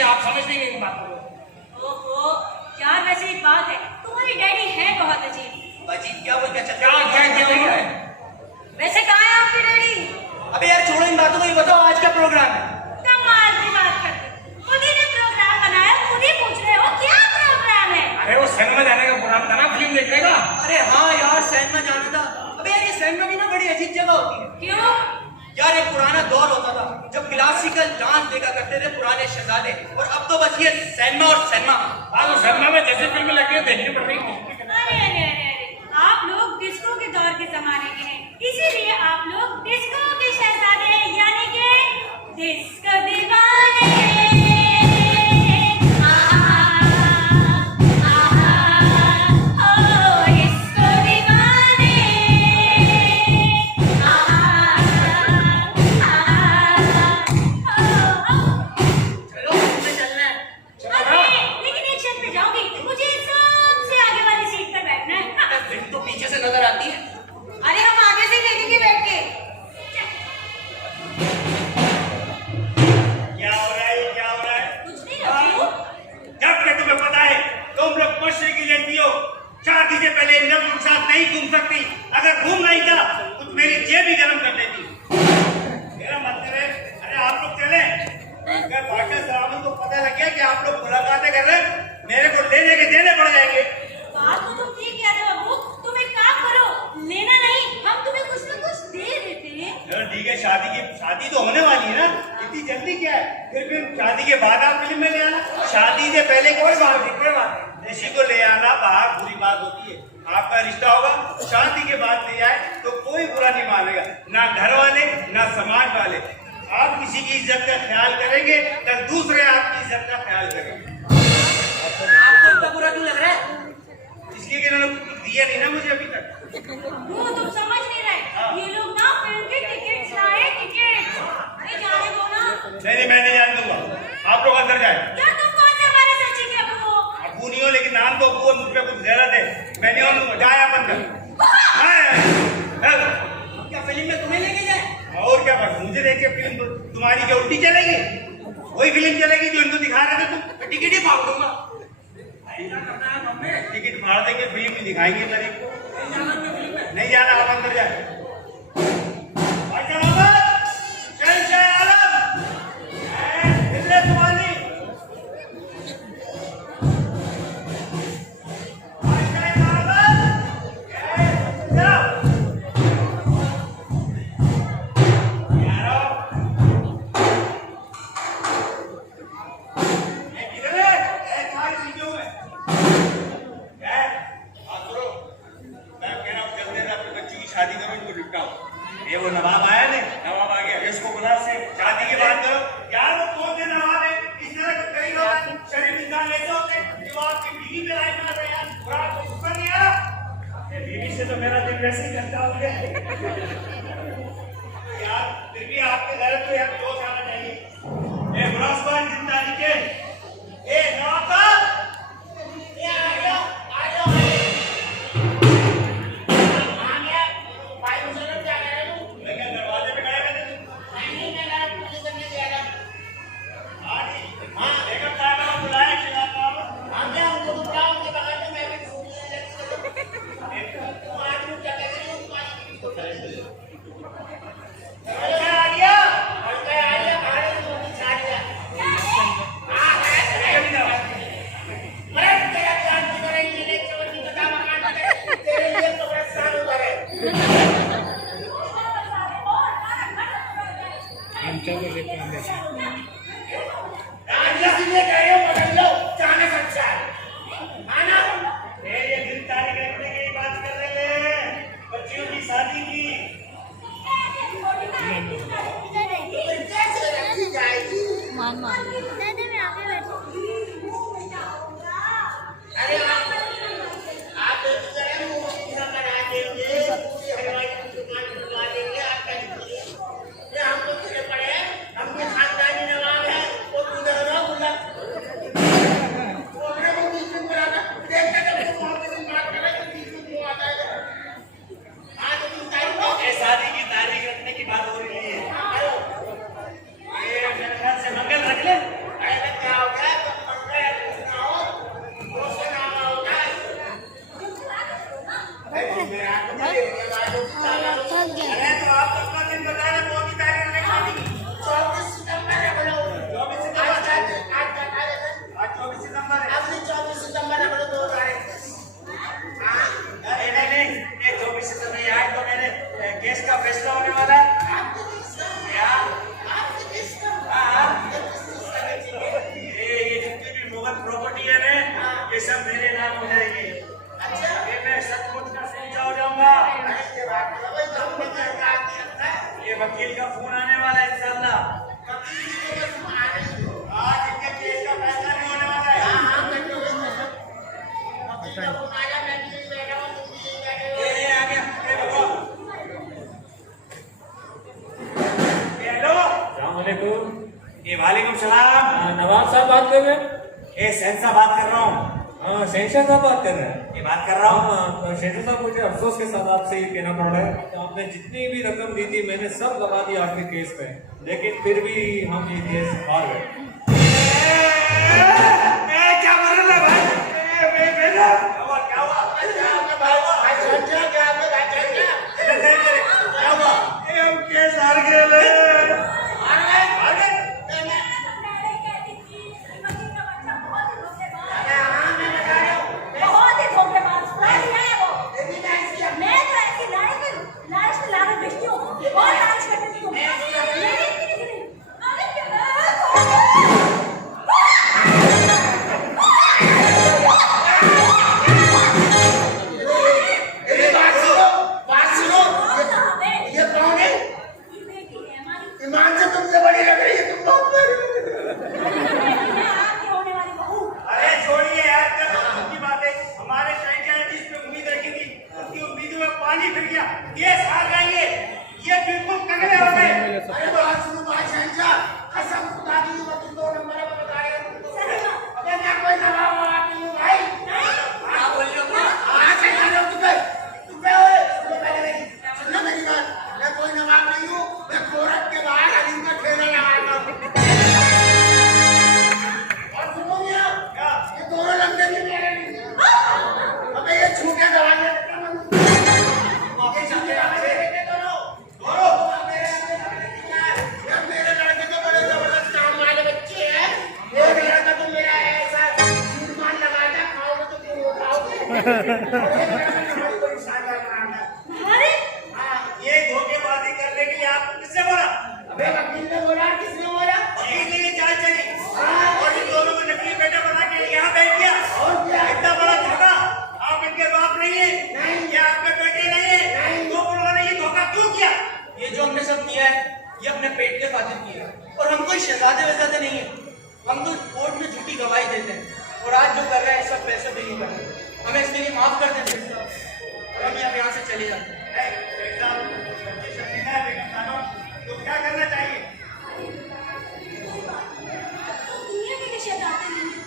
आप समझते नहीं इन बातों को। ओहो, यार वैसे एक बात है, तुम्हारी डैडी है बहुत अजीब। अजीब क्या बोल क्या क्या उन्होंने? वैसे कहाँ है आपकी डैडी? अबे यार छोड़ो इन बातों को, ये बताओ आज क्या प्रोग्राम है? कमाल की बात करते, खुद ही ने प्रोग्राम बनाया, खुद ही पूछ रहे हो क्या प्रोग्राम है? अरे वो सिनेमा जाने का प्रोग्राम था ना, फिल्म देखने का। अरे हाँ यार, सिनेमा जाना था। अबे यार ये सिनेमा भी ना बड़ी अजीब जगह होती है। क्यों? यार एक पुराना दौर होता था जब क्लासिकल डांस देखा करते थे पुराने शहजादे, और अब तो बस ये सिनेमा और सिनेमा। हाँ तो सिनेमा में जैसे फिल्में लगी है देखनी पड़ रही है। अरे, आप लोग डिस्को के दौर के जमाने के हैं, इसीलिए आप लोग डिस्को के शहजादे हैं, यानी कि डिस्को दीवाने। नजर आती है। अरे हम आगे से देखेंगे बैठ के। क्या हो रहा है? कुछ नहीं रखू। जब कि तुम्हें पता है तुम लोग मशरक़ की लड़की हो, शादी से पहले नफ्स के साथ नहीं घूम सकती। अगर घूम नहीं था तो मेरी जेब ही गर्म कर देती। मेरा मतलब है, अरे आप लोग चले। अगर बादशाह सलामत को पता लग गया कि आप लोग मुलाकातें कर रहे हैं, मेरे को लेने के देने पड़ जाएंगे। बात तो तुम ठीक कह रहे हो बाबू, तुम एक काम करो, लेना नहीं, हम तुम्हें कुछ न कुछ दे देते हैं। चलो ठीक है, शादी तो होने वाली है ना, इतनी जल्दी क्या है? फिर शादी के बाद आप फिल्म में ले आना, शादी से पहले कोई बात नहीं। किसी को ले आना बाहर बुरी बात होती है। आपका रिश्ता होगा, शादी के बाद ले आए तो कोई बुरा नहीं मानेगा, ना घर वाले ना समाज वाले। आप किसी की इज्जत का ख्याल करेंगे तो दूसरे आपकी इज्जत का ख्याल करेंगे। आपको इतना बुरा क्यों लग रहा है? इसलिए कि इन्होंने कुछ दिया नहीं ना मुझे अभी तक। वो तुम समझ नहीं रहे, ये लोग ना फिल्म के टिकट्स लाए, टिकट्स। अरे जाने दो ना। नहीं मैं नहीं जान दूंगा, आप लोग अंदर जाए। यार तुम कौन से हमारे सच्ची के अबू हो? अबू नहीं हो, लेकिन नाम तो अबू है, मुझ पे कुछ गलत है। मैं नहीं आऊंगा, जाए आप अंदर। क्या फिल्म में तुम्हें लेके जाए? और क्या बात, मुझे देख के फिल्म तुम्हारी क्या उल्टी चलेगी? वही फिल्म चलेगी जो इनको दिखा रहे थे तुम। मैं टिकट ही फाड़ दूंगा। टिकट फाड़ देंगे, फिल्म ही दिखाएंगे गरीब को। नहीं जाना, आप अंदर जाए। शादी करो, इनको निपटाओ। ये वो नवाब आया ने, नवाब आ गया, इसको बुला से शादी की बात करो। यार वो कौन से नवाब है? इस तरह के कई लोग शरीफ इंसान ऐसे होते हैं कि वो आपकी बीवी पे राय बना रहे हैं। और आपको ऊपर नहीं आ रहा? बीवी से तो मेरा दिल वैसे ही करता हो गया। यार फिर भी आपके घर में यार जोश आना चाहिए। ए बुरासबान जिंदा निके, ए नवाब साहब, ये आ जाओ, आ जाओ। वकील का फोन आने वाला है इंशाल्लाह। आज इनके केस का फैसला नहीं होने वाला है। ये आ गया। हेलो, अस्सलाम वालेकुम। ये वालेकुम सलाम। नवाब साहब बात कर रहे हैं? ये शहंशाह बात कर रहा हूँ। हाँ, शहंशाह साहब बात कर रहे हैं। ये बात कर रहा हूँ। हाँ, शहंशाह साहब, मुझे अफसोस के साथ आपसे ये कहना पड़ रहा है कि आपने जितनी भी रकम दी थी मैंने सब लगा दी आपके केस पे, लेकिन फिर भी हम ये केस हार गए। क्या कर रहे हो भाई? क्या हुआ? क्या हुआ? हम केस हार गए। कोई नवाब नहीं हूँ, मैं कोर्ट के बाहर अरे ये धोखेबाजी करने के लिए आपको किसने बोला? अबे वकील ने बोला, किसने बोला? वकील के लिए चाल चली और इन दोनों को नकली बेटा बना के यहाँ बैठ गया। और क्या? इतना बड़ा धोखा। आप इनके बाप नहीं है, ये आपके बेटे नहीं है, तो उन्होंने ये धोखा क्यों किया? ये जो हमने सब किया है, ये अपने पेट के खातिर किया है। और हम कोई शहजादे वहजादे नहीं है, हम तो कोर्ट में झूठी गवाही देते हैं। और आज जो कर रहे हैं सब पैसे देने कर रहे हैं, हमें इसके लिए माफ कर देते हैं और हम यहाँ से चले जाते हैं। तो क्या करना चाहिए? दुनिया के शहजादे नहीं हैं,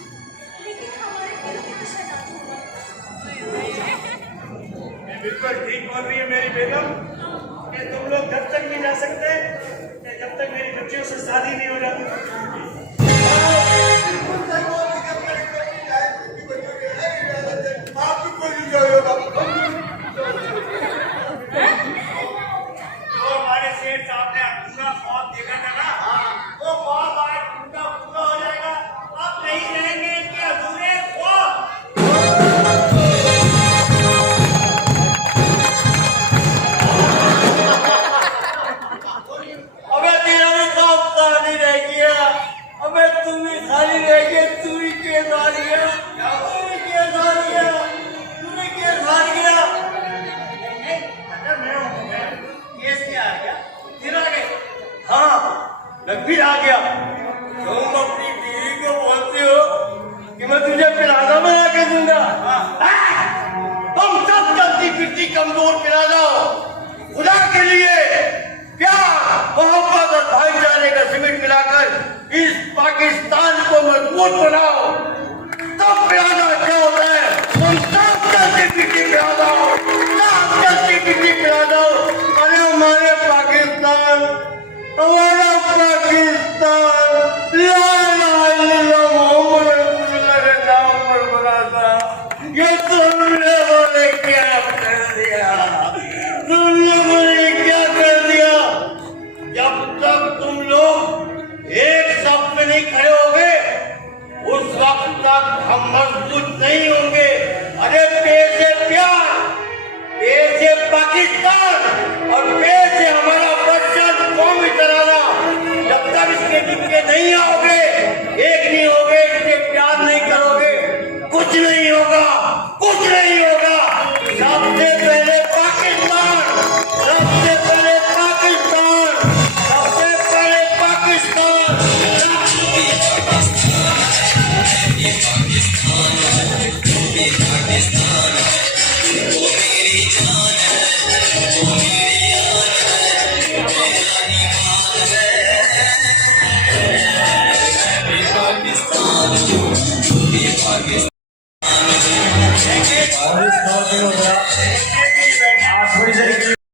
लेकिन हमारे दिलों के शहजादे हैं। बिल्कुल ठीक बोल रही है मेरी बेगम कि तुम लोग जब तक नहीं जा सकते कि जब तक मेरी बच्चियों से शादी नहीं हो जाती। जो हमारे सेठ साहब ने अधूरा ख्वाब देखा था ना, वो ख्वाब आज पूरा पूरा हो जाएगा। अब नहीं रहेंगे इनके अधूरे ख्वाब। अबे तेरा भी काम खाली रह गया, अबे तुम ही खाली रह गया, तू ही केस हार गया, तू ही केस हार गया, तू ही केस हार गया। अच्छा मैं हूँ, केस क्या आ गया? फिर आ गए। हाँ, मैं फिर आ गया। तुम अपनी बीवी को बोलते हो कि मैं तुझे पिलाना बना के दूंगा। तुम सब चलती फिरती कमजोर पिलाना हो। खुदा के लिए प्यार, मोहब्बत और भाईचारे का सीमेंट मिलाकर इस पाकिस्तान को मजबूत बनाओ। तब पिलाना क्या होता है? तुम सब चलती फिरती पिलाना हो, सब चलती फिरती पिलाना हो। अरे हमारे पाकिस्तान, हमारा पाकिस्तान, ला इलाहा इल्लल्लाह मोहम्मद रसूलुल्लाह के नाम पर बना था। ये तुमने बोले क्या कर दिया? तुमने बोले क्या कर दिया? जब तक तुम लोग एक साथ में नहीं खड़े होगे, उस वक्त तक हम मजबूत नहीं होंगे। अरे पेड़ से प्यार, पेड़ से पाकिस्तान और पेड़ से हमारा बच्चन कौमी तराना। जब तक इसके टिक्के नहीं आओगे, एक नहीं होगे, इससे प्यार नहीं करोगे, कुछ नहीं होगा, कुछ नहीं होगा। सबसे पहले पाकिस्तान, सबसे पहले पाकिस्तान, सबसे पहले पाकिस्तान।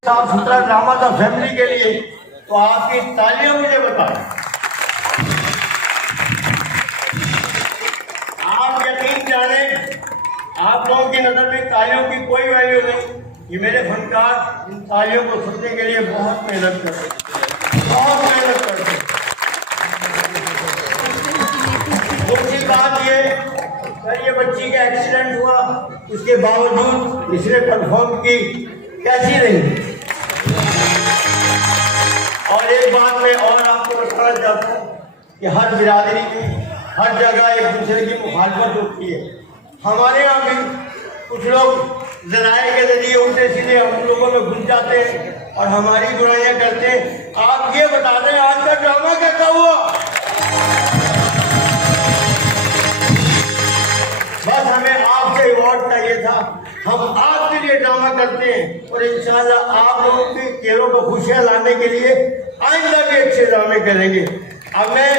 साफ सुथरा ड्रामा था फैमिली के लिए, तो आपकी तालियां मुझे बताओ। आप यकीन जाने, आप लोगों की नजर में तालियों की कोई वैल्यू नहीं। ये मेरे फनकार इन तालियों को सुनने के लिए बहुत मेहनत करते हैं, बहुत मेहनत करते हैं। दूसरी बात ये, सर ये बच्ची का एक्सीडेंट हुआ, उसके बावजूद इसने परफॉर्म की, कैसी रही? और एक बात मैं और आपको बताना चाहता हूँ कि हर बिरादरी में हर जगह एक दूसरे की मुखालफत होती है। हमारे यहाँ भी कुछ लोग जराए के जरिए उल्टे सीधे हम लोगों में घुस जाते हैं और हमारी बुराइयां करते हैं। आप ये बता दें आज का ड्रामा कैसा हुआ? बस हमें आपसे अवार्ड चाहिए था, हम आपके लिए ड्रामा करते हैं और इंशाल्लाह आप लोगों के चेहरों को खुशियां लाने के लिए आइंदा भी अच्छे ड्रामे करेंगे। अब मैं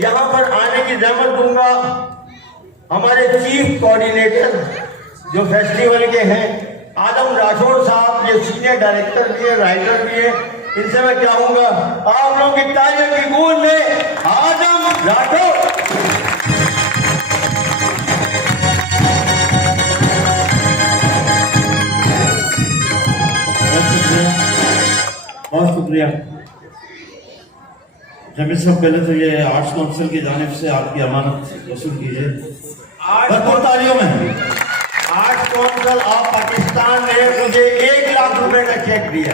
यहाँ पर आने की जहमत दूंगा हमारे चीफ कोऑर्डिनेटर जो फेस्टिवल के हैं, आदम राठौड़ साहब, ये सीनियर डायरेक्टर भी है, राइटर भी है। इनसे मैं चाहूंगा आप लोगों की तालियों की गूंज में आदम राठौड़। बहुत शुक्रिया। जमीर साहब, पहले तो ये आर्ट्स काउंसिल की जानिब से आपकी अमानत वसूल कीजिए, भरपूर तालियों में। आर्ट काउंसिल ऑफ पाकिस्तान ने मुझे 1 लाख रुपए का चेक दिया।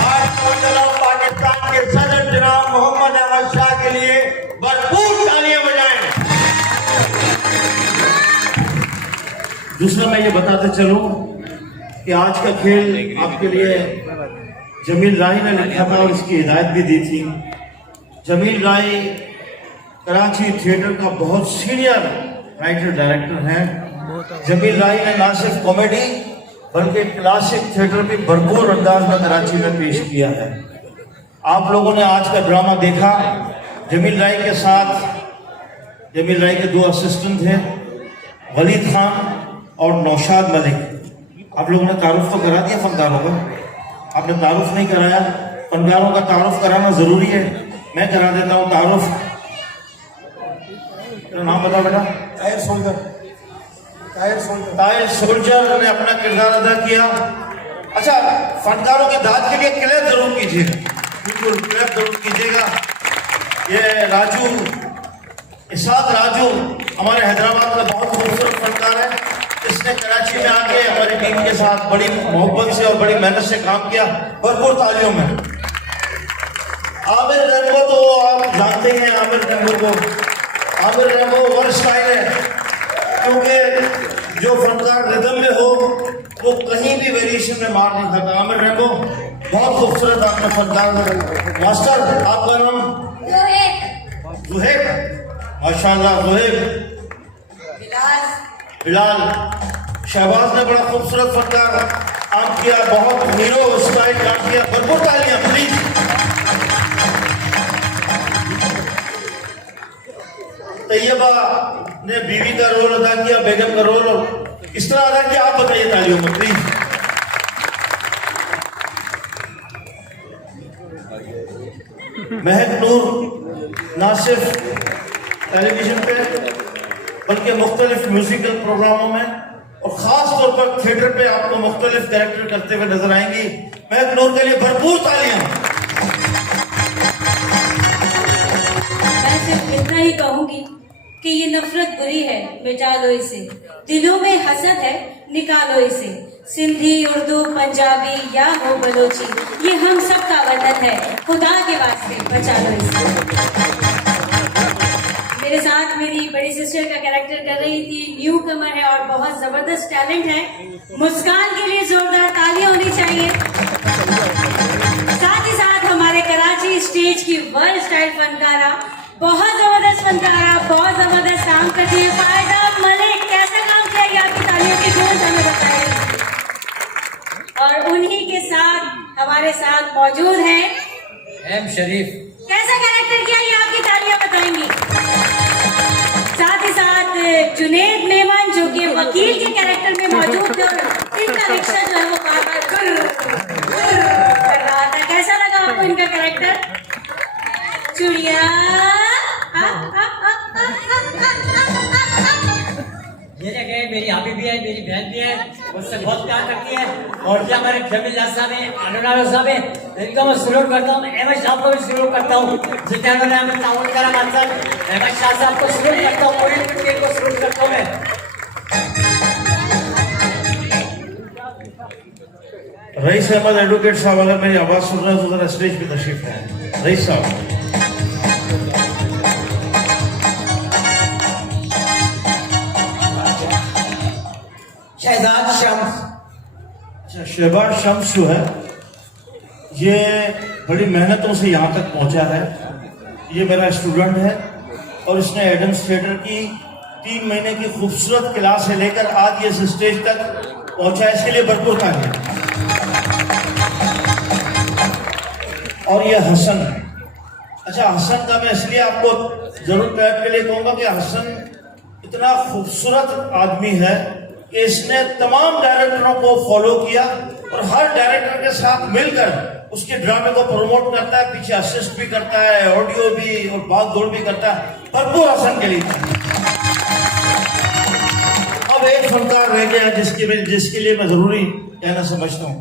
आर्ट काउंसिल ऑफ पाकिस्तान के सदर जनाब मोहम्मद अहमद शाह के लिए भरपूर तालियां बजाएं। दूसरा मैं ये बताते चलूं कि आज का खेल आपके लिए जमील राय ने लिखा था और इसकी हिदायत भी दी थी। जमील राय कराची थिएटर का बहुत सीनियर राइटर डायरेक्टर हैं। जमील राय ने ना सिर्फ कॉमेडी बल्कि क्लासिक थिएटर भी भरपूर अंदाज में कराची में पेश किया है। आप लोगों ने आज का ड्रामा देखा। जमील राय के साथ जमील राय के 2 असिस्टेंट थे, वलीद खान और नौशाद मलिक। आप लोगों ने तारुफ तो करा दिया फनकारों का, आपने तारुफ नहीं कराया। फनकारों का तारुफ कराना जरूरी है, मैं करा देता हूँ तारुफ। तेरा नाम बता बेटा। Tyre soldier. टायर सोल्जर ने अपना किरदार अदा किया। अच्छा, फनकारों के दाद के लिए क्लैप जरूर कीजिएगा, बिल्कुल क्लैप जरूर कीजिएगा। ये राजू, इसाक राजू हमारे हैदराबाद का बहुत खूबसूरत फनकार है। इसने कराची में आके हमारी टीम के साथ बड़ी मोहब्बत से और बड़ी मेहनत से काम किया। भरपूर तालियों में। आमिर रैम्बो तो आप जानते हैं, आमिर रैम्बो को, आमिर रैम्बो वर्सटाइल है, क्योंकि जो फनकार रिदम में हो वो कहीं भी वेरिएशन में मार नहीं खाता। आमिर रैम्बो बहुत खूबसूरत आपने फनकार। मास्टर आपका नाम? जुहेब। माशाल्लाह जुहेब। बिलाल। शहबाज ने बड़ा खूबसूरत फनकार काम किया, बहुत हीरो स्टाइल काम किया। भरपूर तालियां प्लीज। तैयबा ने बीवी का रोल अदा किया, बेगम का रोल इस तरह अदा किया। आप बताइए तालियों में प्लीज। महक नूर ना सिर्फ टेलीविजन पे बल्कि मुख्तलिफ म्यूजिकल प्रोग्रामों में और खास तौर पर थिएटर पे आपको मुख्तलिफ कैरेक्टर करते हुए नजर आएंगी। महक नूर के लिए भरपूर तालियां। मैं सिर्फ इतना ही कहूंगी कि ये नफरत बुरी है, मिटा लो इसे। दिलों में हसद है, निकालो इसे। सिंधी, उर्दू, पंजाबी या हो बलोची, ये हम सब का वतन है। खुदा के वास्ते बचा लो इसे। मेरे साथ मेरी बड़ी सिस्टर का कैरेक्टर कर रही थी, न्यू कमर है और बहुत जबरदस्त टैलेंट है। मुस्कान के लिए जोरदार तालियां होनी चाहिए। साथ ही साथ हमारे कराची स्टेज की वर्ल्ड स्टाइल फनकारा, बहुत जबरदस्त फनकारा, बहुत जबरदस्त काम करती है फायदा मलिक। कैसा काम किया ये आपकी तालियों की गूंज हमें बताएं। और उन्हीं के साथ हमारे साथ मौजूद हैं एम शरीफ। कैसा कैरेक्टर किया ये आपकी तालियां बताएंगी। साथ ही साथ जुनेद मेमन जो कि वकील के कैरेक्टर में मौजूद थे और इनका रिक्शा जो है वो बार-बार कर रहा था। कैसा लगा आपको इनका कैरेक्टर? चुड़िया ये जगह मेरी आपी भी है, मेरी बहन भी है, उससे बहुत प्यार करती है। और जो हमारे जमील साहब है, अनुराग साहब है, इनका मैं सलूट करता हूँ। अहमद शाह को भी सलूट करता हूँ, जितने उन्होंने हमें ताउन करा। मतलब अहमद शाह साहब को सलूट करता हूँ, पूरी टीम को सलूट करता हूँ मैं। रईस अहमद एडवोकेट साहब, अगर मेरी आवाज सुन रहे हैं तो जरा स्टेज पे तशरीफ लाएं। रईस साहब। शहजाद शम्स। अच्छा, शहबाज शम्स जो है ये बड़ी मेहनतों से यहाँ तक पहुँचा है। ये मेरा स्टूडेंट है और इसने एडम्स थिएटर की 3 महीने की खूबसूरत क्लास से लेकर आज ये इस स्टेज तक पहुँचा। इसके लिए भरपूर तालियां। और ये हसन। अच्छा, हसन का मैं इसलिए आपको जरूर कैद के लिए कहूँगा कि हसन इतना खूबसूरत आदमी है कि इसने तमाम डायरेक्टरों को फॉलो किया और हर डायरेक्टर के साथ मिलकर उसके ड्रामे को प्रमोट करता है, पीछे असिस्ट भी करता है, ऑडियो भी और बात दौड़ भी करता है। भरपूर हसन के लिए। अब एक फनकार रह गया जिसके लिए मैं जरूरी कहना समझता हूँ,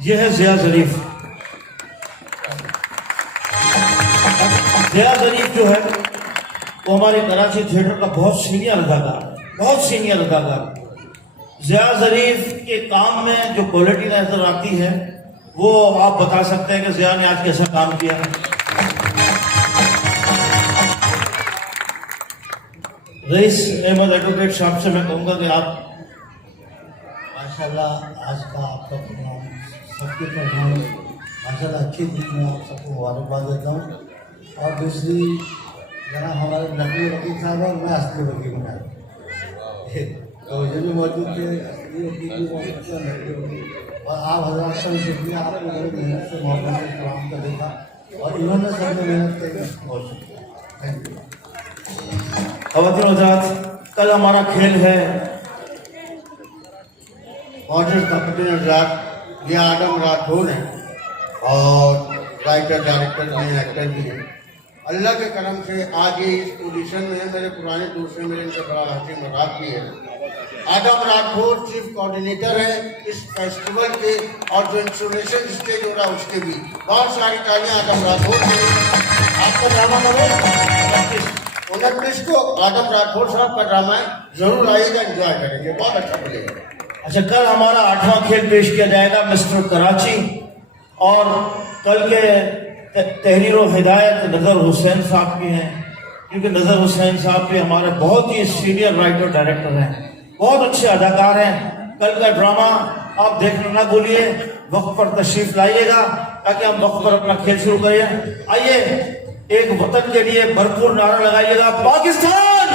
यह है जिया जरीफ। जिया जरीफ जो है वो हमारे कराची थिएटर का बहुत सीनियर अदाकार। ज़िया ज़रीफ के काम में जो क्वालिटी नजर आती है वो आप बता सकते हैं कि ज़िया ने आज कैसा काम किया है। रईस अहमद एडवोकेट साहब से मैं कहूँगा कि आप माशाल्लाह आज का आपका प्रोग्राम सबके प्रोग्राम माशाल्लाह अच्छी थी। मैं आप सबको मुबारकबाद देता हूँ। और दूसरी जना हमारे नकली वकील साहब और मैं असली वकील बनाया तो ये भी मौजूद थे, असली वकील भी मौजूद थे, नकली वकील। और आप हज़रात का भी शुक्रिया, आपने बड़ी मेहनत से मोहब्बत से प्रोग्राम का देखा और इन्होंने सबने मेहनत की। बहुत शुक्रिया, थैंक यू। ख़वातीन और हज़रात, कल हमारा खेल है ऑर्डर कंपनी हज़रात। ये आदम राठौर हैं और राइटर डायरेक्टर भी हैं, एक्टर भी हैं। अल्लाह के करम से आज ये इस पोजीशन में है। मेरे पुराने दोस्त हैं, मेरे इनसे बड़ा हसीन मजाक भी है। आदम राठौर चीफ कोऑर्डिनेटर है इस फेस्टिवल के और जो इंस्टॉलेशन स्टेज हो रहा है उसके भी। बहुत सारी तालियां आदम राठौर के लिए। आपका ड्रामा करो 29 को आदम राठौर साहब का ड्रामा है, जरूर आइएगा, एंजॉय करेंगे, बहुत अच्छा मिलेगा। अच्छा, कल हमारा 8वां खेल पेश किया जाएगा मिस्टर कराची और कल के तहरीर व हिदायत नज़र हुसैन साहब की हैं, क्योंकि नज़र हुसैन साहब भी हमारे बहुत ही सीनियर राइटर डायरेक्टर हैं, बहुत अच्छे अदाकार हैं। कल का ड्रामा आप देखना ना भूलिए, वक्त पर तशरीफ लाइएगा ताकि हम वक्त पर अपना खेल शुरू करें। आइए एक वतन के लिए भरपूर नारा लगाइएगा, पाकिस्तान